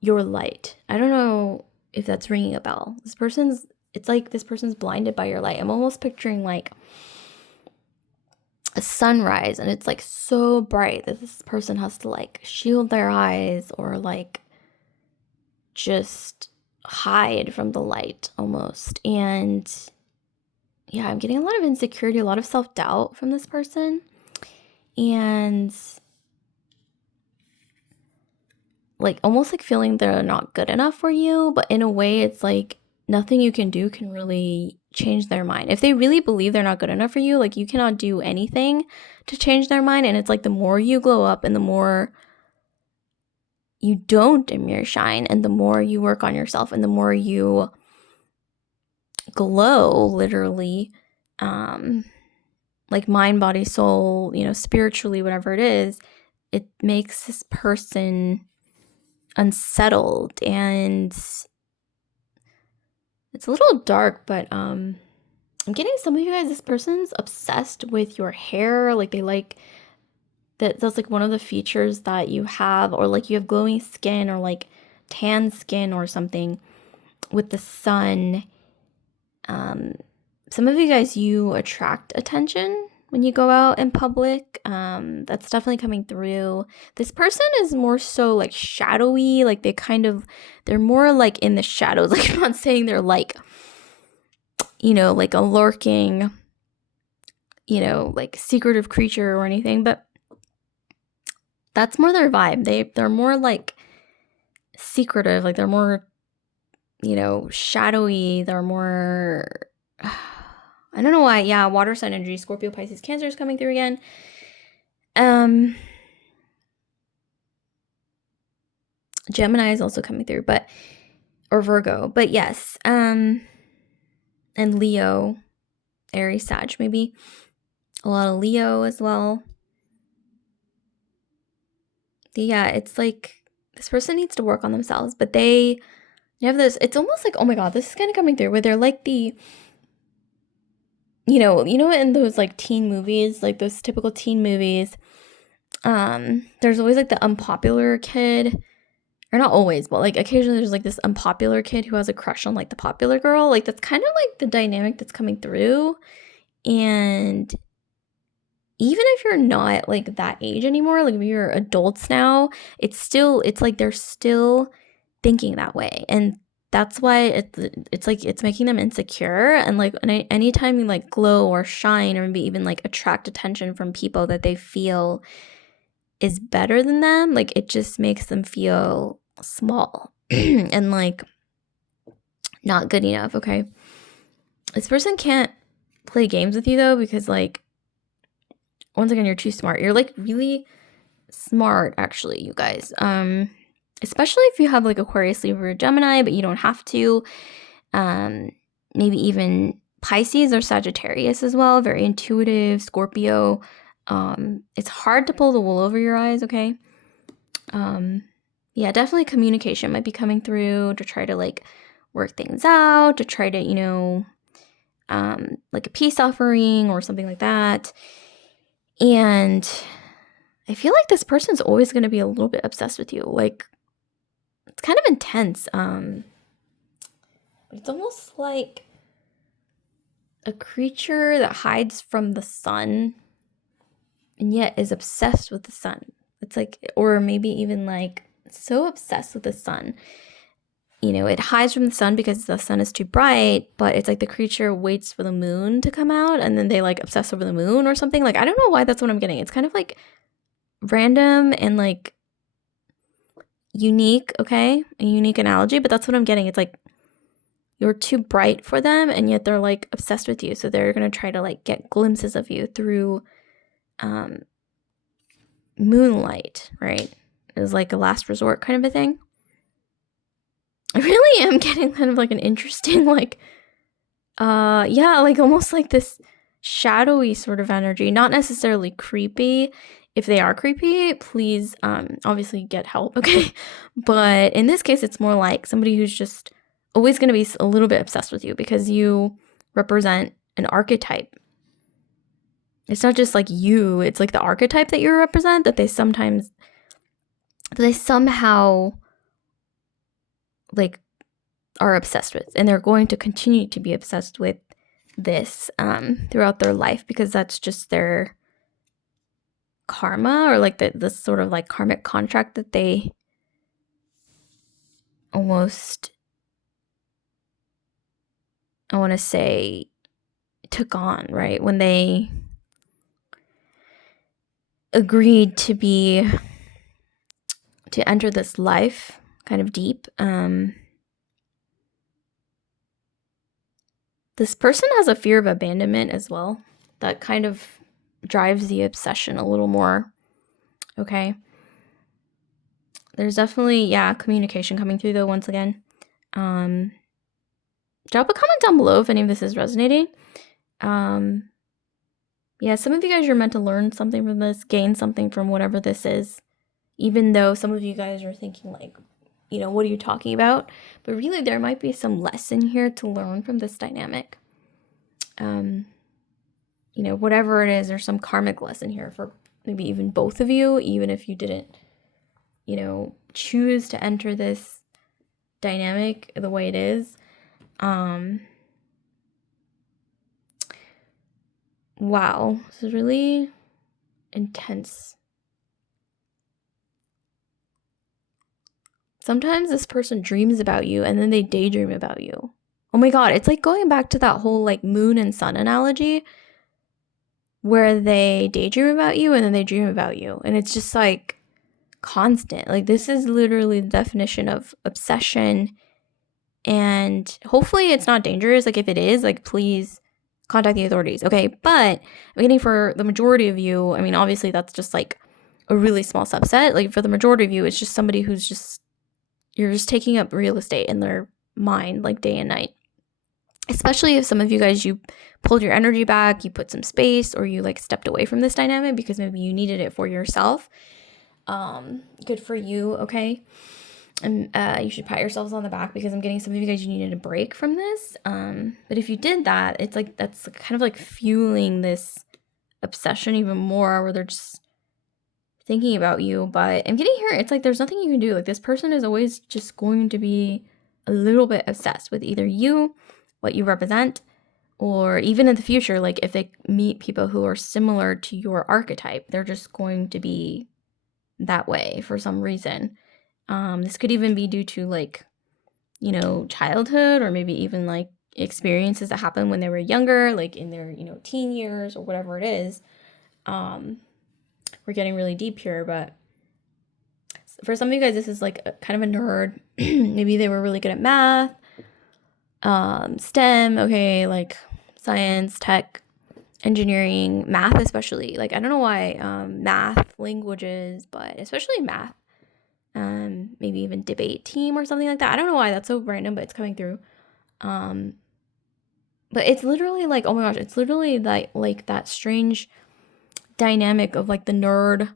your light. I don't know if that's ringing a bell. It's like this person's blinded by your light. I'm almost picturing like a sunrise, and it's like so bright that this person has to like shield their eyes, or like just hide from the light almost. And yeah, I'm getting a lot of insecurity, a lot of self-doubt from this person. And like almost like feeling they're not good enough for you, but in a way it's like nothing you can do can really change their mind. If they really believe they're not good enough for you, like you cannot do anything to change their mind. And it's like the more you glow up, and the more you don't dim your shine, and the more you work on yourself, and the more you glow, literally, like mind, body, soul, spiritually, whatever it is, it makes this person unsettled. And it's a little dark, but I'm getting some of you guys, this person's obsessed with your hair. Like they like that's like one of the features that you have, or like you have glowing skin, or like tan skin or something with the sun. Some of you guys, you attract attention when you go out in public. That's definitely coming through. This person is more so like shadowy, like they're more like in the shadows. Like I'm not saying they're like, like a lurking, like secretive creature or anything, but that's more their vibe. They're more like secretive, like they're more, shadowy. They're more, I don't know why. Yeah, water sign energy, Scorpio, Pisces, Cancer is coming through again. Gemini is also coming through, or Virgo. But yes, and Leo, Aries, Sag, maybe. A lot of Leo as well. Yeah, it's like this person needs to work on themselves, but they have this, it's almost like, oh my God, this is kind of coming through where they're like the, in those like teen movies, like those typical teen movies, there's always like the unpopular kid, or not always, but like occasionally there's like this unpopular kid who has a crush on like the popular girl. Like that's kind of like the dynamic that's coming through. And even if you're not like that age anymore, like if you're adults now, it's like they're still thinking that way. And that's why it's like it's making them insecure. And like anytime you like glow or shine or maybe even like attract attention from people that they feel is better than them, like it just makes them feel small and like not good enough. Okay, this person can't play games with you though, because like once again, you're too smart. You're like really smart, actually, you guys. Especially if you have like Aquarius, Libra, or Gemini, but you don't have to. Maybe even Pisces or Sagittarius as well. Very intuitive. Scorpio. It's hard to pull the wool over your eyes. Okay. Yeah, definitely communication might be coming through to try to like work things out, to try to like a peace offering or something like that. And I feel like this person's always going to be a little bit obsessed with you. Like, it's kind of intense. It's almost like a creature that hides from the sun and yet is obsessed with the sun. It's like, or maybe even like so obsessed with the sun. It hides from the sun because the sun is too bright, but it's like the creature waits for the moon to come out and then they like obsess over the moon or something. Like, I don't know why that's what I'm getting. It's kind of like random and like unique, okay? A unique analogy, but that's what I'm getting. It's like you're too bright for them and yet they're like obsessed with you. So they're going to try to like get glimpses of you through moonlight, right? It's like a last resort kind of a thing. I really am getting kind of like an interesting like like almost like this shadowy sort of energy, not necessarily creepy. If they are creepy, please obviously get help, okay? But in this case, it's more like somebody who's just always going to be a little bit obsessed with you because you represent an archetype. It's not just like you, it's like the archetype that you represent that they somehow like are obsessed with, and they're going to continue to be obsessed with this throughout their life because that's just their karma, or like the sort of like karmic contract that they almost, I want to say, took on, right? When they agreed to enter this life kind of deep. This person has a fear of abandonment as well. That kind of drives the obsession a little more. Okay. There's definitely, communication coming through though, once again. Drop a comment down below if any of this is resonating. Some of you guys are meant to learn something from this, gain something from whatever this is. Even though some of you guys are thinking like, what are you talking about? But really, there might be some lesson here to learn from this dynamic. Whatever it is, there's some karmic lesson here for maybe even both of you, even if you didn't, choose to enter this dynamic the way it is. Wow, this is really intense. Sometimes this person dreams about you and then they daydream about you. Oh my God, it's like going back to that whole like moon and sun analogy where they daydream about you and then they dream about you. And it's just like constant. Like this is literally the definition of obsession. And hopefully it's not dangerous. Like if it is, like please contact the authorities. Okay, but I'm getting for the majority of you, I mean, obviously that's just like a really small subset. Like for the majority of you, it's just somebody who's just you're just taking up real estate in their mind, like day and night. Especially if some of you guys, you pulled your energy back, you put some space, or you like stepped away from this dynamic because maybe you needed it for yourself. Good for you, okay? And you should pat yourselves on the back, because I'm getting some of you guys, you needed a break from this. But if you did that, it's like that's kind of like fueling this obsession even more, where they're just thinking about you. But I'm getting here, it's like there's nothing you can do. Like, this person is always just going to be a little bit obsessed with either you, what you represent, or even in the future, like if they meet people who are similar to your archetype, they're just going to be that way for some reason. This could even be due to like, you know, childhood, or maybe even like experiences that happened when they were younger, like in their, you know, teen years or whatever it is. We're getting really deep here, but for some of you guys, this is like kind of a nerd. Maybe they were really good at math, STEM, okay, like science, tech, engineering, math especially. Like, I don't know why math, languages, but especially math. Maybe even debate team or something like that. I don't know why that's so random, but it's coming through. But it's literally like, oh my gosh, it's literally like that strange dynamic of like the nerd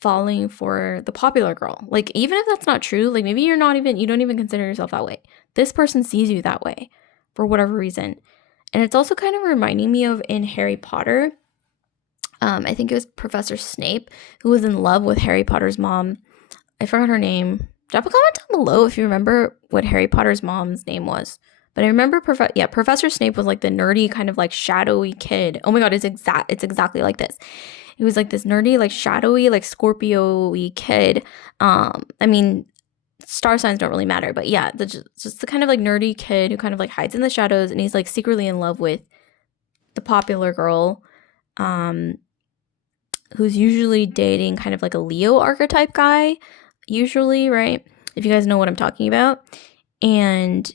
falling for the popular girl. Like, even if that's not true, like maybe you don't even consider yourself that way. This person sees you that way for whatever reason. And it's also kind of reminding me of in Harry Potter. I think it was Professor Snape who was in love with Harry Potter's mom. I forgot her name. Drop a comment down below if you remember what Harry Potter's mom's name was. But I remember Professor Snape was like the nerdy kind of like shadowy kid. Oh my god, it's exactly like this. It was like this nerdy, like shadowy, like Scorpio-y kid. I mean, star signs don't really matter, but yeah, just the kind of like nerdy kid who kind of like hides in the shadows, and he's like secretly in love with the popular girl, who's usually dating kind of like a Leo archetype guy, usually, right? If you guys know what I'm talking about. And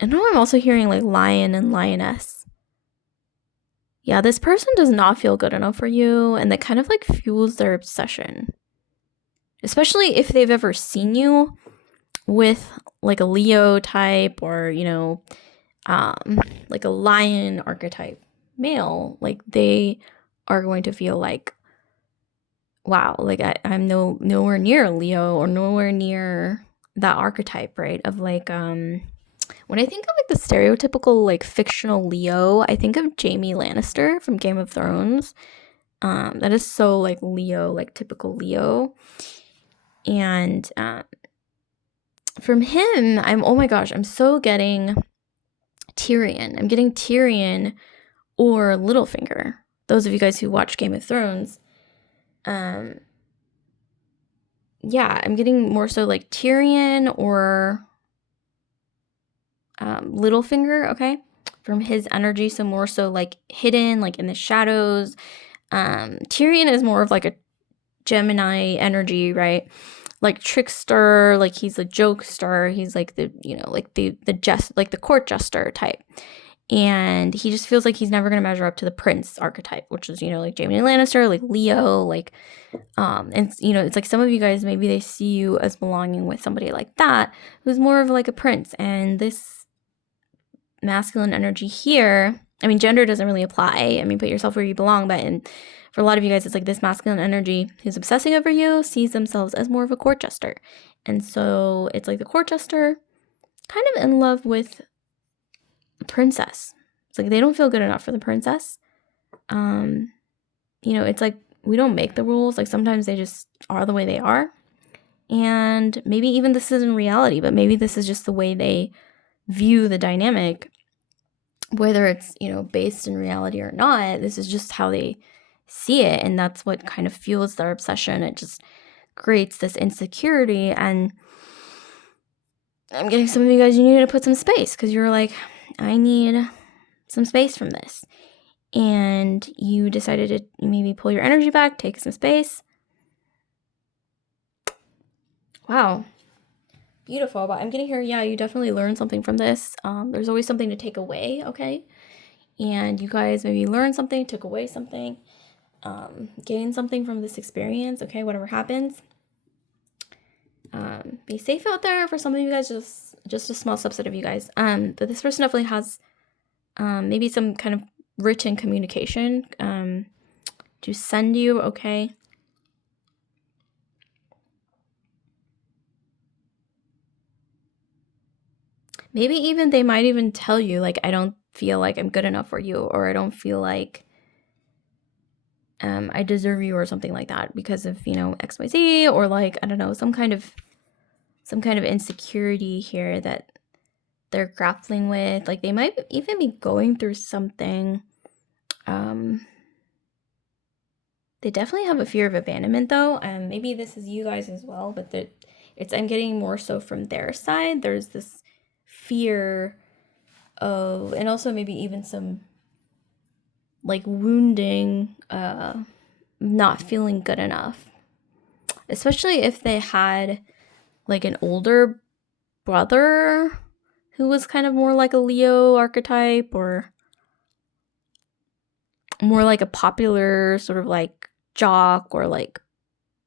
I know I'm also hearing like lion and lioness. Yeah, this person does not feel good enough for you, and that kind of like fuels their obsession. Especially if they've ever seen you with like a Leo type, or, you know, like a lion archetype male, like they are going to feel like, wow, like I'm nowhere near a Leo, or nowhere near that archetype, right? Of like, when I think of like the stereotypical like fictional Leo, I think of Jaime Lannister from Game of Thrones. That is so like Leo, like typical Leo. And from him, oh my gosh, I'm so getting Tyrion. I'm getting Tyrion or Littlefinger. Those of you guys who watch Game of Thrones, yeah, I'm getting more so like Tyrion or Littlefinger, okay, from his energy. So more so like hidden, like in the shadows. Tyrion is more of like a Gemini energy, right? Like trickster, like he's a jokester. He's like the, you know, like the court jester type. And he just feels like he's never going to measure up to the prince archetype, which is, you know, like Jaime Lannister, like Leo, like, and, you know, it's like some of you guys, maybe they see you as belonging with somebody like that, who's more of like a prince. And this masculine energy here, I mean, gender doesn't really apply. I mean, put yourself where you belong. But for a lot of you guys, it's like this masculine energy who's obsessing over you sees themselves as more of a court jester. And so it's like the court jester kind of in love with princess. It's like they don't feel good enough for the princess. You know, it's like we don't make the rules. Like sometimes they just are the way they are. And maybe even this isn't reality, but maybe this is just the way they view the dynamic, whether it's, you know, based in reality or not. This is just how they see it, and that's what kind of fuels their obsession. It just creates this insecurity. And I'm getting some of you guys, you need to put some space, because you're like, I need some space from this. And you decided to maybe pull your energy back, take some space. Wow. Beautiful. But I'm getting here, yeah, you definitely learned something from this. There's always something to take away, okay? And you guys maybe learned something, took away something, gained something from this experience, okay? Whatever happens. Be safe out there. For some of you guys, just a small subset of you guys. But this person definitely has maybe some kind of written communication to send you, okay? Maybe even they might even tell you, like, I don't feel like I'm good enough for you, or I don't feel like I deserve you, or something like that because of, you know, XYZ, or like, I don't know, some kind of insecurity here that they're grappling with. Like, they might even be going through something. They definitely have a fear of abandonment, though, and maybe this is you guys as well, but I'm getting more so from their side. There's this fear of, and also maybe even some like wounding, not feeling good enough, especially if they had like an older brother who was kind of more like a Leo archetype, or more like a popular sort of like jock, or like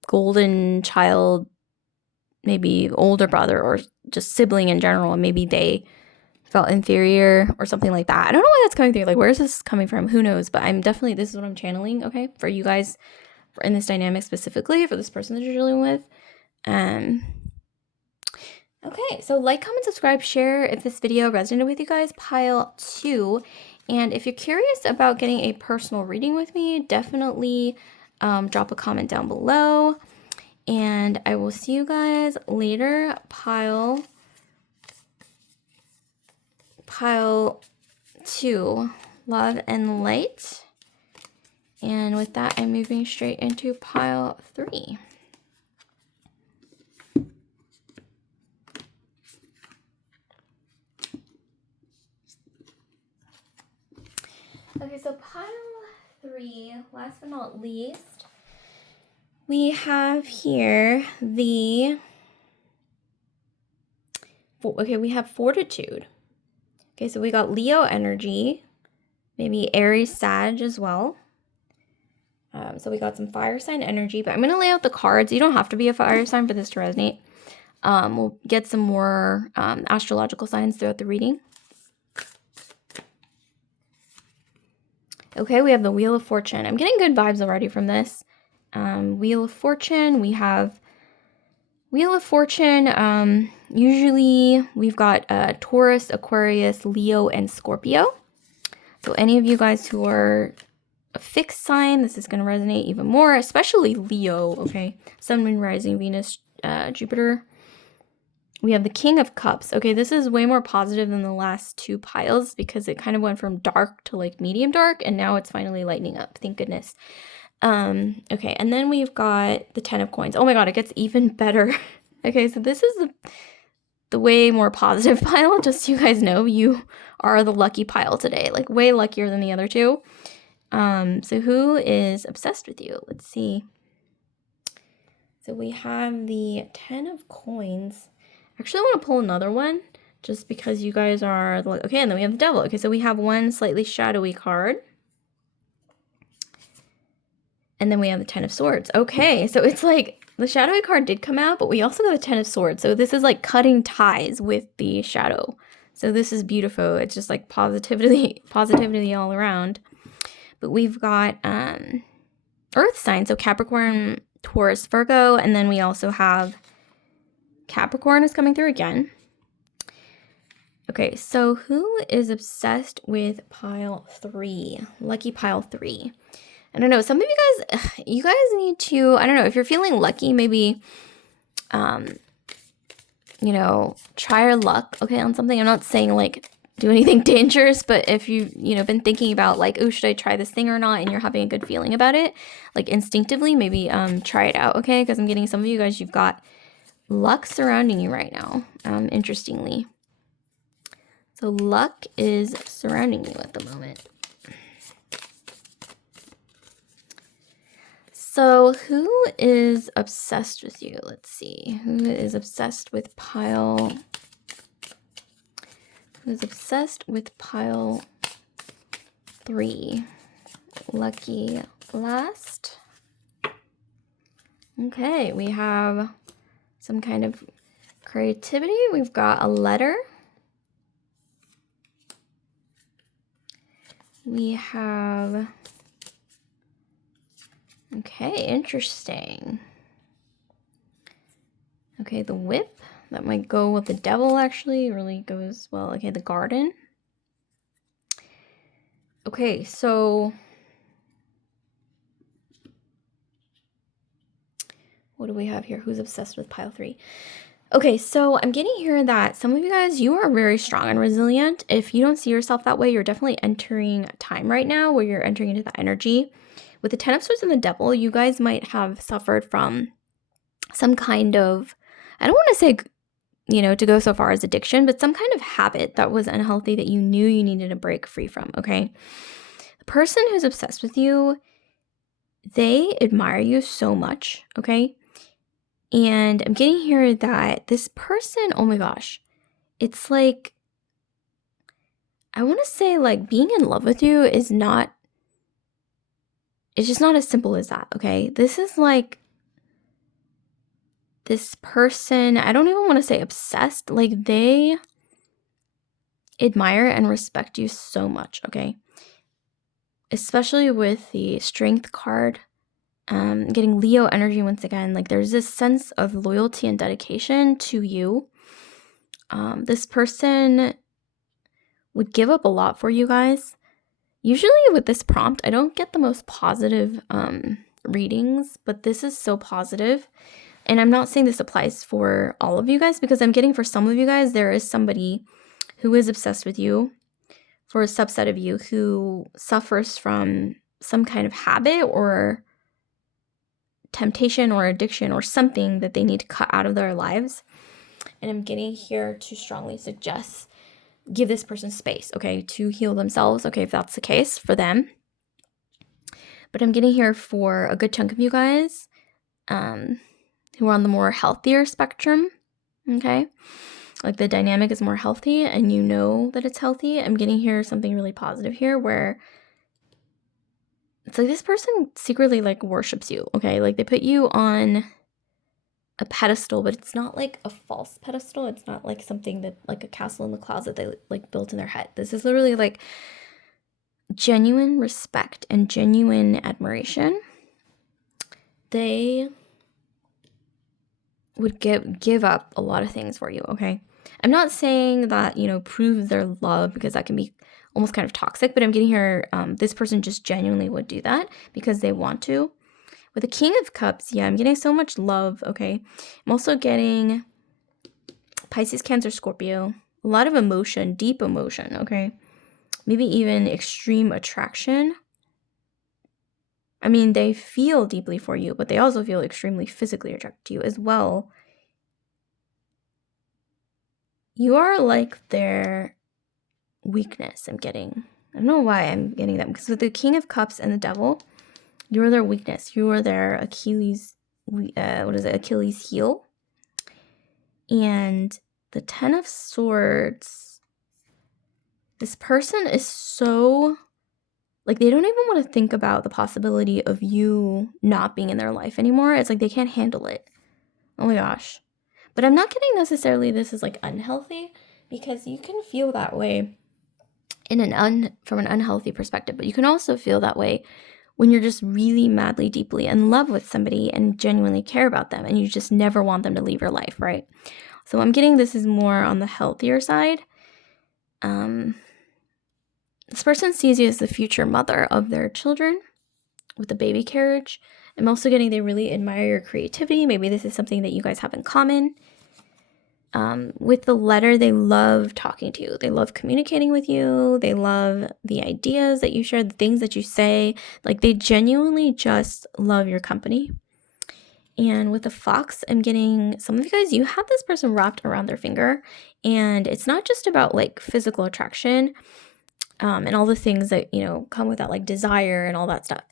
golden child, maybe older brother, or just sibling in general, and maybe they felt inferior or something like that. I don't know why that's coming through. Like, where is this coming from? Who knows? But I'm definitely, this is what I'm channeling, okay, for you guys, for in this dynamic specifically, for this person that you're dealing with. Okay, so like, comment, subscribe, share if this video resonated with you guys, pile 2. And if you're curious about getting a personal reading with me, definitely drop a comment down below. And I will see you guys later. Pile 2, love and light. And with that, I'm moving straight into pile 3. Okay, so pile 3, last but not least, we have here we have fortitude. Okay, so we got Leo energy, maybe Aries, Sag as well. So we got some fire sign energy, but I'm going to lay out the cards. You don't have to be a fire sign for this to resonate. We'll get some more astrological signs throughout the reading. Okay, we have the Wheel of Fortune. I'm getting good vibes already from this. Wheel of Fortune, we have Wheel of Fortune. Usually we've got Taurus, Aquarius, Leo, and Scorpio. So any of you guys who are a fixed sign, this is going to resonate even more, especially Leo, okay? Sun, Moon, Rising, Venus, Jupiter. We have the King of Cups. Okay, this is way more positive than the last 2 piles because it kind of went from dark to like medium dark, and now it's finally lightening up. Thank goodness. Okay, and then we've got the 10 of Coins. Oh my god, it gets even better. Okay, so this is the way more positive pile. Just so you guys know, you are the lucky pile today. Like, way luckier than the other 2. So who is obsessed with you? Let's see. So we have the 10 of Coins. Actually, I want to pull another one just because you guys are the, okay, and then we have the Devil. Okay, so we have one slightly shadowy card. And then we have the 10 of Swords. Okay, so it's like the shadowy card did come out, but we also got a 10 of Swords. So this is like cutting ties with the shadow. So this is beautiful. It's just like positivity all around. But we've got Earth signs, so Capricorn, Taurus, Virgo, and then we also have Capricorn is coming through again. Okay, so who is obsessed with pile 3? Lucky pile 3. I don't know, some of you guys need to, I don't know, if you're feeling lucky, maybe, you know, try your luck, okay, on something. I'm not saying, like, do anything dangerous, but if you've, you know, been thinking about, like, oh, should I try this thing or not, and you're having a good feeling about it, like, instinctively, maybe, try it out, okay, because I'm getting some of you guys, you've got luck surrounding you right now, interestingly. So luck is surrounding you at the moment. So who is obsessed with you? Let's see. Who is obsessed with pile? Who's obsessed with pile 3? Lucky last. Okay, we have some kind of creativity. We've got a letter. We have, okay, interesting. Okay, the whip. That might go with the devil, actually. It really goes well. Okay, the garden. Okay, so what do we have here? Who's obsessed with pile 3? Okay, so I'm getting here that some of you guys, you are very strong and resilient. If you don't see yourself that way, you're definitely entering a time right now where you're entering into that energy. With the 10 of Swords and the Devil, you guys might have suffered from some kind of, I don't want to say, to go so far as addiction, but some kind of habit that was unhealthy that you knew you needed to break free from, okay? The person who's obsessed with you, they admire you so much, okay? And I'm getting here that this person, oh my gosh, it's like, I want to say like being in love with you is not, it's just not as simple as that, okay? This is like, this person, I don't even want to say obsessed, like they admire and respect you so much, okay? Especially with the Strength card. Getting Leo energy once again, like there's this sense of loyalty and dedication to you. This person would give up a lot for you guys. Usually with this prompt, I don't get the most positive readings, but this is so positive. And I'm not saying this applies for all of you guys, because I'm getting for some of you guys, there is somebody who is obsessed with you, for a subset of you who suffers from some kind of habit or temptation or addiction or something that they need to cut out of their lives. And I'm getting here to strongly suggest give this person space, okay, to heal themselves, okay, if that's the case for them. But I'm getting here for a good chunk of you guys who are on the more healthier spectrum, okay? Like the dynamic is more healthy and you know that it's healthy. I'm getting here something really positive here where it's like this person secretly like worships you, okay? Like they put you on a pedestal, but it's not like a false pedestal. It's not like something that like a castle in the clouds that they like built in their head. This is literally like genuine respect and genuine admiration. They would give up a lot of things for you, okay? I'm not saying that, prove their love, because that can be almost kind of toxic, but I'm getting here, this person just genuinely would do that because they want to. With the King of Cups, yeah, I'm getting so much love, okay? I'm also getting Pisces, Cancer, Scorpio. A lot of emotion, deep emotion, okay? Maybe even extreme attraction. I mean, they feel deeply for you, but they also feel extremely physically attracted to you as well. You are like their weakness, I'm getting. I don't know why I'm getting them, because with the King of Cups and the Devil, you're their weakness. You are their Achilles, Achilles heel. And the 10 of Swords, this person is so, like, they don't even want to think about the possibility of you not being in their life anymore. It's like they can't handle it. Oh my gosh. But I'm not getting necessarily this is like unhealthy, because you can feel that way from an unhealthy perspective, but you can also feel that way when you're just really madly, deeply in love with somebody and genuinely care about them, and you just never want them to leave your life, right? So I'm getting this is more on the healthier side. This person sees you as the future mother of their children with the baby carriage. I'm also getting they really admire your creativity. Maybe this is something that you guys have in common. With the letter, they love talking to you. They love communicating with you. They love the ideas that you share, the things that you say. Like they genuinely just love your company. And with the Fox, I'm getting some of you guys, you have this person wrapped around their finger. And it's not just about like physical attraction and all the things that, come with that, like desire and all that stuff.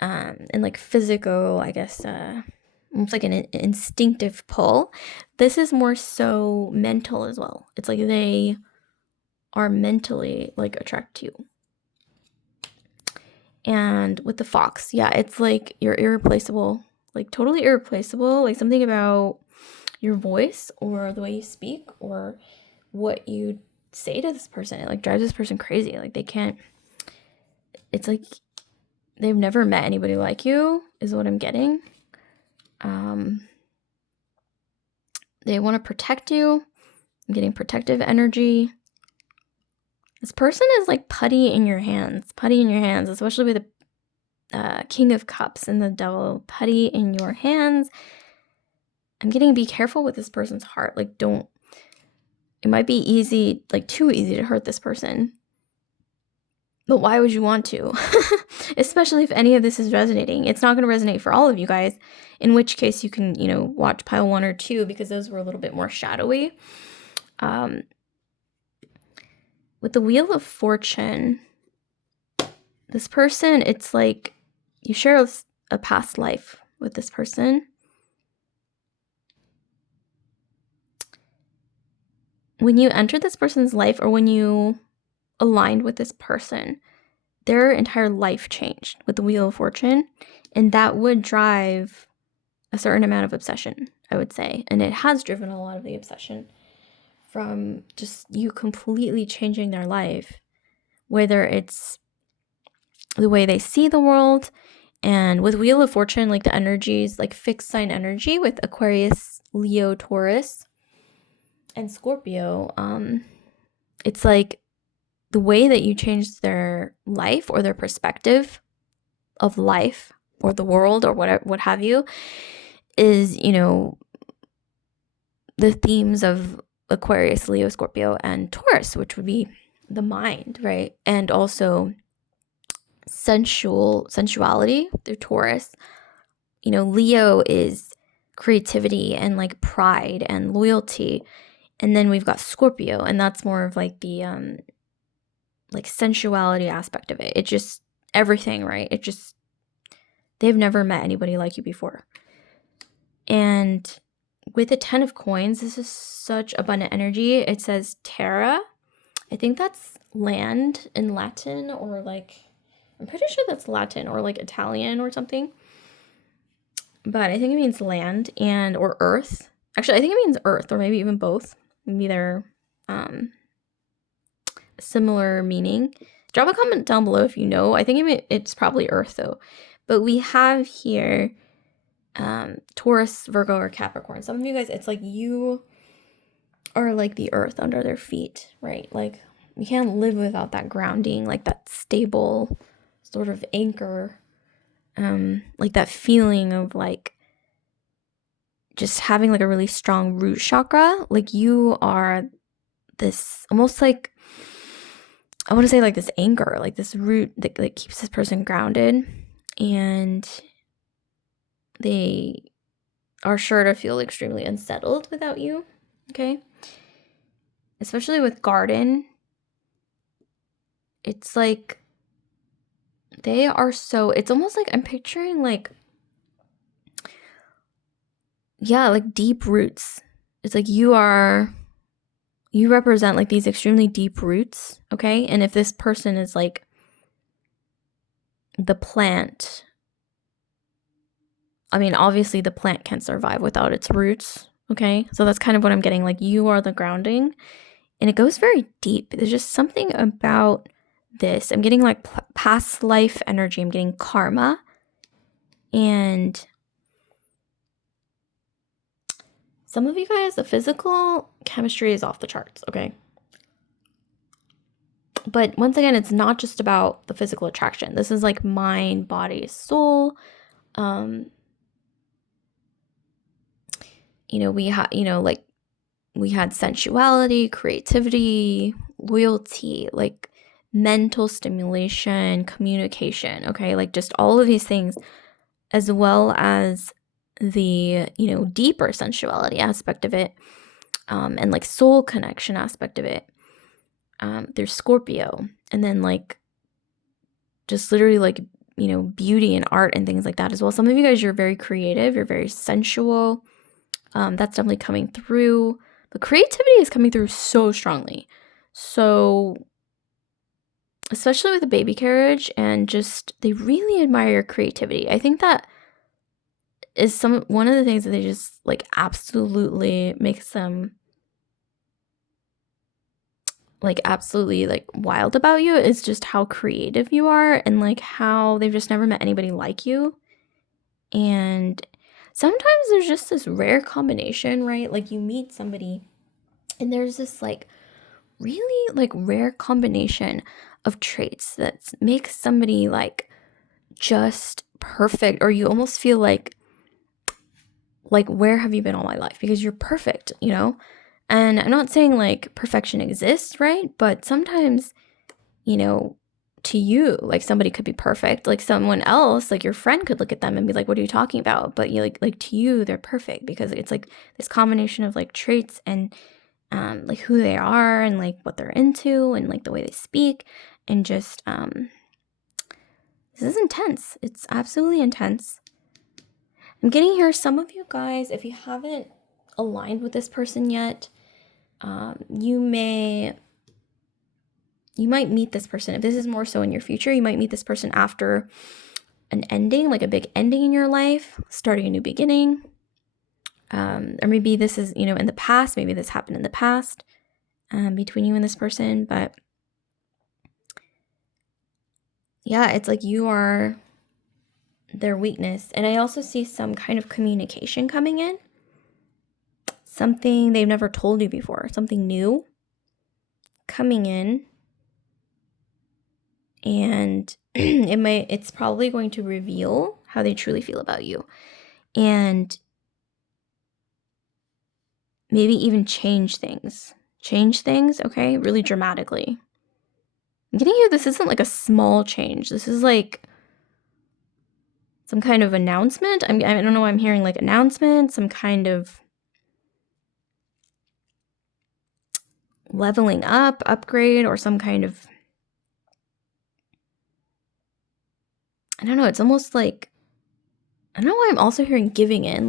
And like physical, I guess, it's like an instinctive pull. This is more so mental as well. It's like they are mentally like attracted to you. And with the Fox, yeah, it's like you're irreplaceable, like totally irreplaceable. Like something about your voice or the way you speak or what you say to this person. It like drives this person crazy. Like they can't, it's like they've never met anybody like you is what I'm getting. They want to protect you. I'm getting protective energy. This person is like putty in your hands, especially with the King of Cups and the Devil. Putty in your hands. I'm getting be careful with this person's heart. Like it might be easy, like too easy to hurt this person. But why would you want to? Especially if any of this is resonating. It's not going to resonate for all of you guys, in which case you can, watch pile 1 or 2 because those were a little bit more shadowy. With the Wheel of Fortune, this person, it's like you share a past life with this person. When you entered this person's life or when you aligned with this person, their entire life changed with the Wheel of Fortune, and that would drive a certain amount of obsession, I would say. And it has driven a lot of the obsession from just you completely changing their life, whether it's the way they see the world. And with Wheel of Fortune, like the energies, like fixed sign energy with Aquarius, Leo, Taurus, and Scorpio, it's like the way that you change their life or their perspective of life or the world or whatever, what have you, is, the themes of Aquarius, Leo, Scorpio, and Taurus, which would be the mind, right? And also sensuality through Taurus. Leo is creativity and like pride and loyalty. And then we've got Scorpio, and that's more of like the like sensuality aspect of it. It just everything, right? It just they've never met anybody like you before. And with the 10 of coins, this is such abundant energy. It says terra. I think that's land in Latin, or like I'm pretty sure that's Latin or like Italian or something. But I think it means land and or earth. Actually, I think it means earth or maybe even both. Maybe they're similar meaning. Drop a comment down below if you know. I think it's probably earth though. But we have here Taurus, Virgo, or Capricorn. Some of you guys, it's like you are like the earth under their feet, right? Like you can't live without that grounding, like that stable sort of anchor, like that feeling of like just having like a really strong root chakra. Like you are this almost like, I want to say like this anchor, like this root that like keeps this person grounded, and they are sure to feel extremely unsettled without you, okay? Especially with garden, it's like they are so, it's almost like I'm picturing like, yeah, like deep roots. It's like you represent like these extremely deep roots, okay? And if this person is like the plant, I mean, obviously the plant can't survive without its roots, okay? So that's kind of what I'm getting. Like you are the grounding, and it goes very deep. There's just something about this. I'm getting like past life energy. I'm getting karma, and some of you guys, the physical chemistry is off the charts, okay? But once again, it's not just about the physical attraction. This is like mind, body, soul. We had sensuality, creativity, loyalty, like mental stimulation, communication, okay? Like just all of these things, as well as the, deeper sensuality aspect of it, and like soul connection aspect of it. There's Scorpio, and then like just literally like, beauty and art and things like that as well. Some of you guys, you're very creative, you're very sensual. That's definitely coming through. But creativity is coming through so strongly. So, especially with the baby carriage, and just they really admire your creativity. I think that is one of the things that they just like absolutely makes them like absolutely like wild about you is just how creative you are, and like how they've just never met anybody like you. And sometimes there's just this rare combination, right? Like you meet somebody and there's this like really like rare combination of traits that makes somebody like just perfect, or you almost feel like where have you been all my life, because you're perfect, you know? And I'm not saying like perfection exists, right? But sometimes, you know, to you, like somebody could be perfect. Like someone else, like your friend could look at them and be like, what are you talking about? But you like to you, they're perfect because it's like this combination of like traits and like who they are and like what they're into and like the way they speak and just this is intense. It's absolutely intense. I'm getting here, some of you guys, if you haven't aligned with this person yet, you might meet this person. If this is more so in your future, you might meet this person after an ending, like a big ending in your life, starting a new beginning. Or maybe this is, you know, in the past, maybe this happened in the past between you and this person. But yeah, it's like you are their weakness. And I also see some kind of communication coming in, something they've never told you before, something new coming in. And it's probably going to reveal how they truly feel about you, and maybe even change things, okay, really dramatically. I'm getting here, this isn't like a small change. This is like some kind of announcement. I don't know why I'm hearing like announcement, some kind of leveling up, upgrade, or some kind of, I don't know, it's almost like, I don't know why I'm also hearing giving in,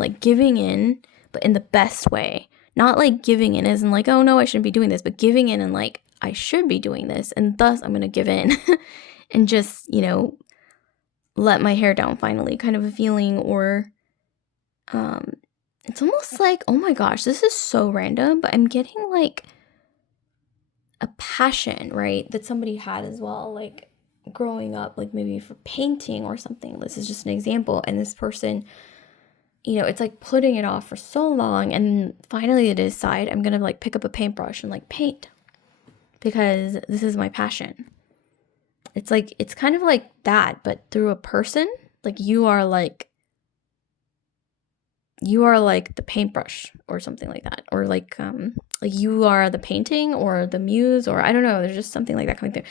but in the best way. Not like giving in as in like, oh no, I shouldn't be doing this, but giving in and like, I should be doing this, and thus I'm going to give in and just, you know, let my hair down finally, kind of a feeling. Or it's almost like, oh my gosh, this is so random, but I'm getting like a passion, right, that somebody had as well, like growing up, like maybe for painting or something. This is just an example. And this person, you know, it's like putting it off for so long, and finally they decide, I'm gonna like pick up a paintbrush and like paint because this is my passion. It's like, it's kind of like that, but through a person. Like you are like the paintbrush or something like that, or like you are the painting or the muse, or I don't know, there's just something like that coming through.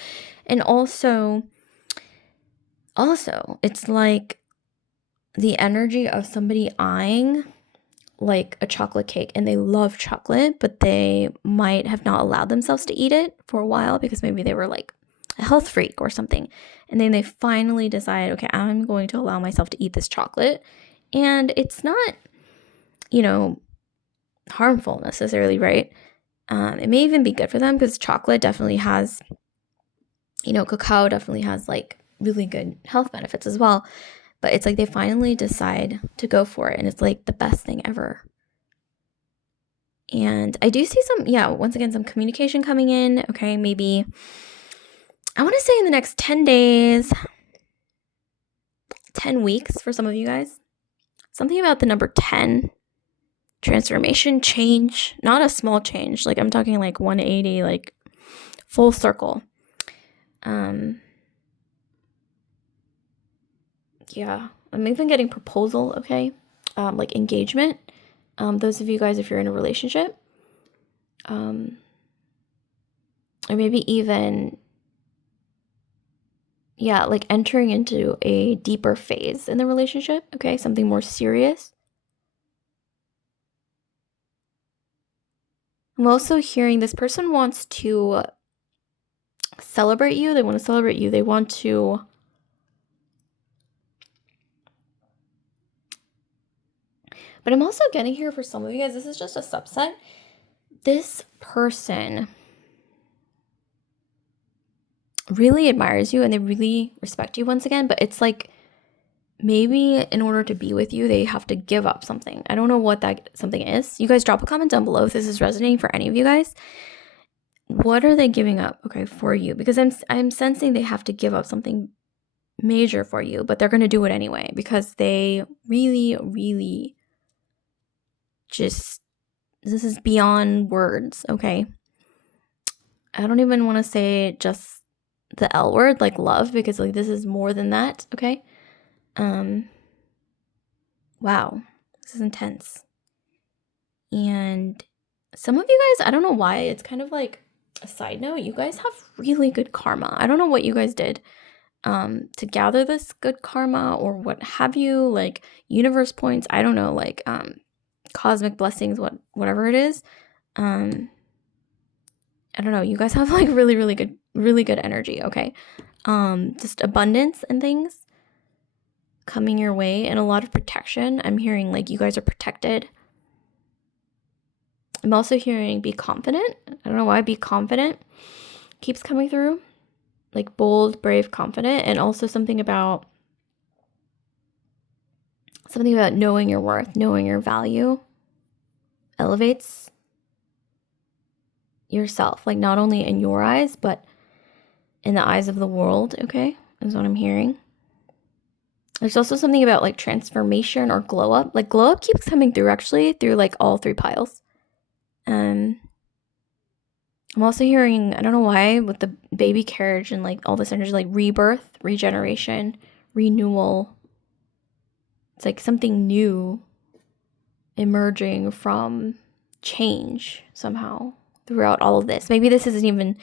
And also it's like the energy of somebody eyeing like a chocolate cake, and they love chocolate, but they might have not allowed themselves to eat it for a while because maybe they were like a health freak or something. And then they finally decide, okay, I'm going to allow myself to eat this chocolate. And it's not, you know, harmful necessarily, right? It may even be good for them because chocolate definitely has, you know, cacao definitely has like really good health benefits as well. But it's like they finally decide to go for it, and it's like the best thing ever. And I do see once again, some communication coming in. Okay, maybe I want to say in the next 10 days, 10 weeks for some of you guys. Something about the number 10. Transformation, change, not a small change. Like I'm talking like 180, like full circle. Yeah, I'm even getting proposal, okay? Like engagement. Those of you guys, if you're in a relationship, or maybe even, yeah, like entering into a deeper phase in the relationship, okay? Something more serious. I'm also hearing this person wants to celebrate you. They want to celebrate you. They want to But I'm also getting here for some of you guys, this is just a subset. This person really admires you and they really respect you once again, but it's like maybe in order to be with you, they have to give up something. I don't know what that something is. You guys drop a comment down below if this is resonating for any of you guys. What are they giving up, okay, for you? Because I'm sensing they have to give up something major for you, but they're going to do it anyway because they really, really just, this is beyond words, okay? I don't even want to say just the L word, like love, because like this is more than that, okay? Wow, this is intense. And some of you guys, I don't know why, it's kind of like a side note, you guys have really good karma. I don't know what you guys did to gather this good karma or what have you, like universe points, I don't know, like cosmic blessings, whatever it is. I don't know, you guys have like really good energy, okay? Just abundance and things coming your way and a lot of protection. I'm hearing like you guys are protected. I'm also hearing be confident. I don't know why be confident keeps coming through. Like bold, brave, confident, and also something about knowing your worth, knowing your value elevates yourself, like not only in your eyes, but in the eyes of the world, okay? Is what I'm hearing. There's also something about like transformation or glow up. Like glow up keeps coming through actually through like all three piles. I'm also hearing, I don't know why, with the baby carriage and like all this energy, like rebirth, regeneration, renewal. It's like something new emerging from change somehow throughout all of this. Maybe this isn't even,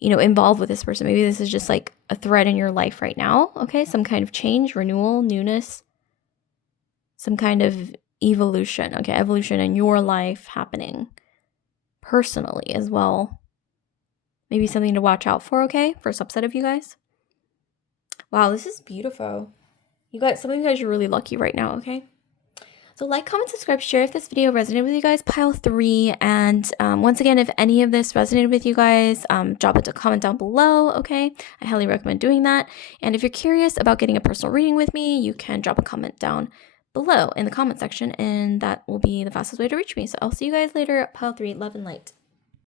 involved with this person. Maybe this is just like a thread in your life right now. Okay. Some kind of change, renewal, newness, some kind of evolution. Okay. Evolution in your life happening personally as well. Maybe something to watch out for. Okay. For a subset of you guys. Wow. This is beautiful. You guys, some of you guys are really lucky right now. Okay. So like, comment, subscribe, share if this video resonated with you guys, pile 3. And once again, if any of this resonated with you guys, drop it a comment down below, okay? I highly recommend doing that. And if you're curious about getting a personal reading with me, you can drop a comment down below in the comment section, and that will be the fastest way to reach me. So I'll see you guys later. Pile 3, love and light.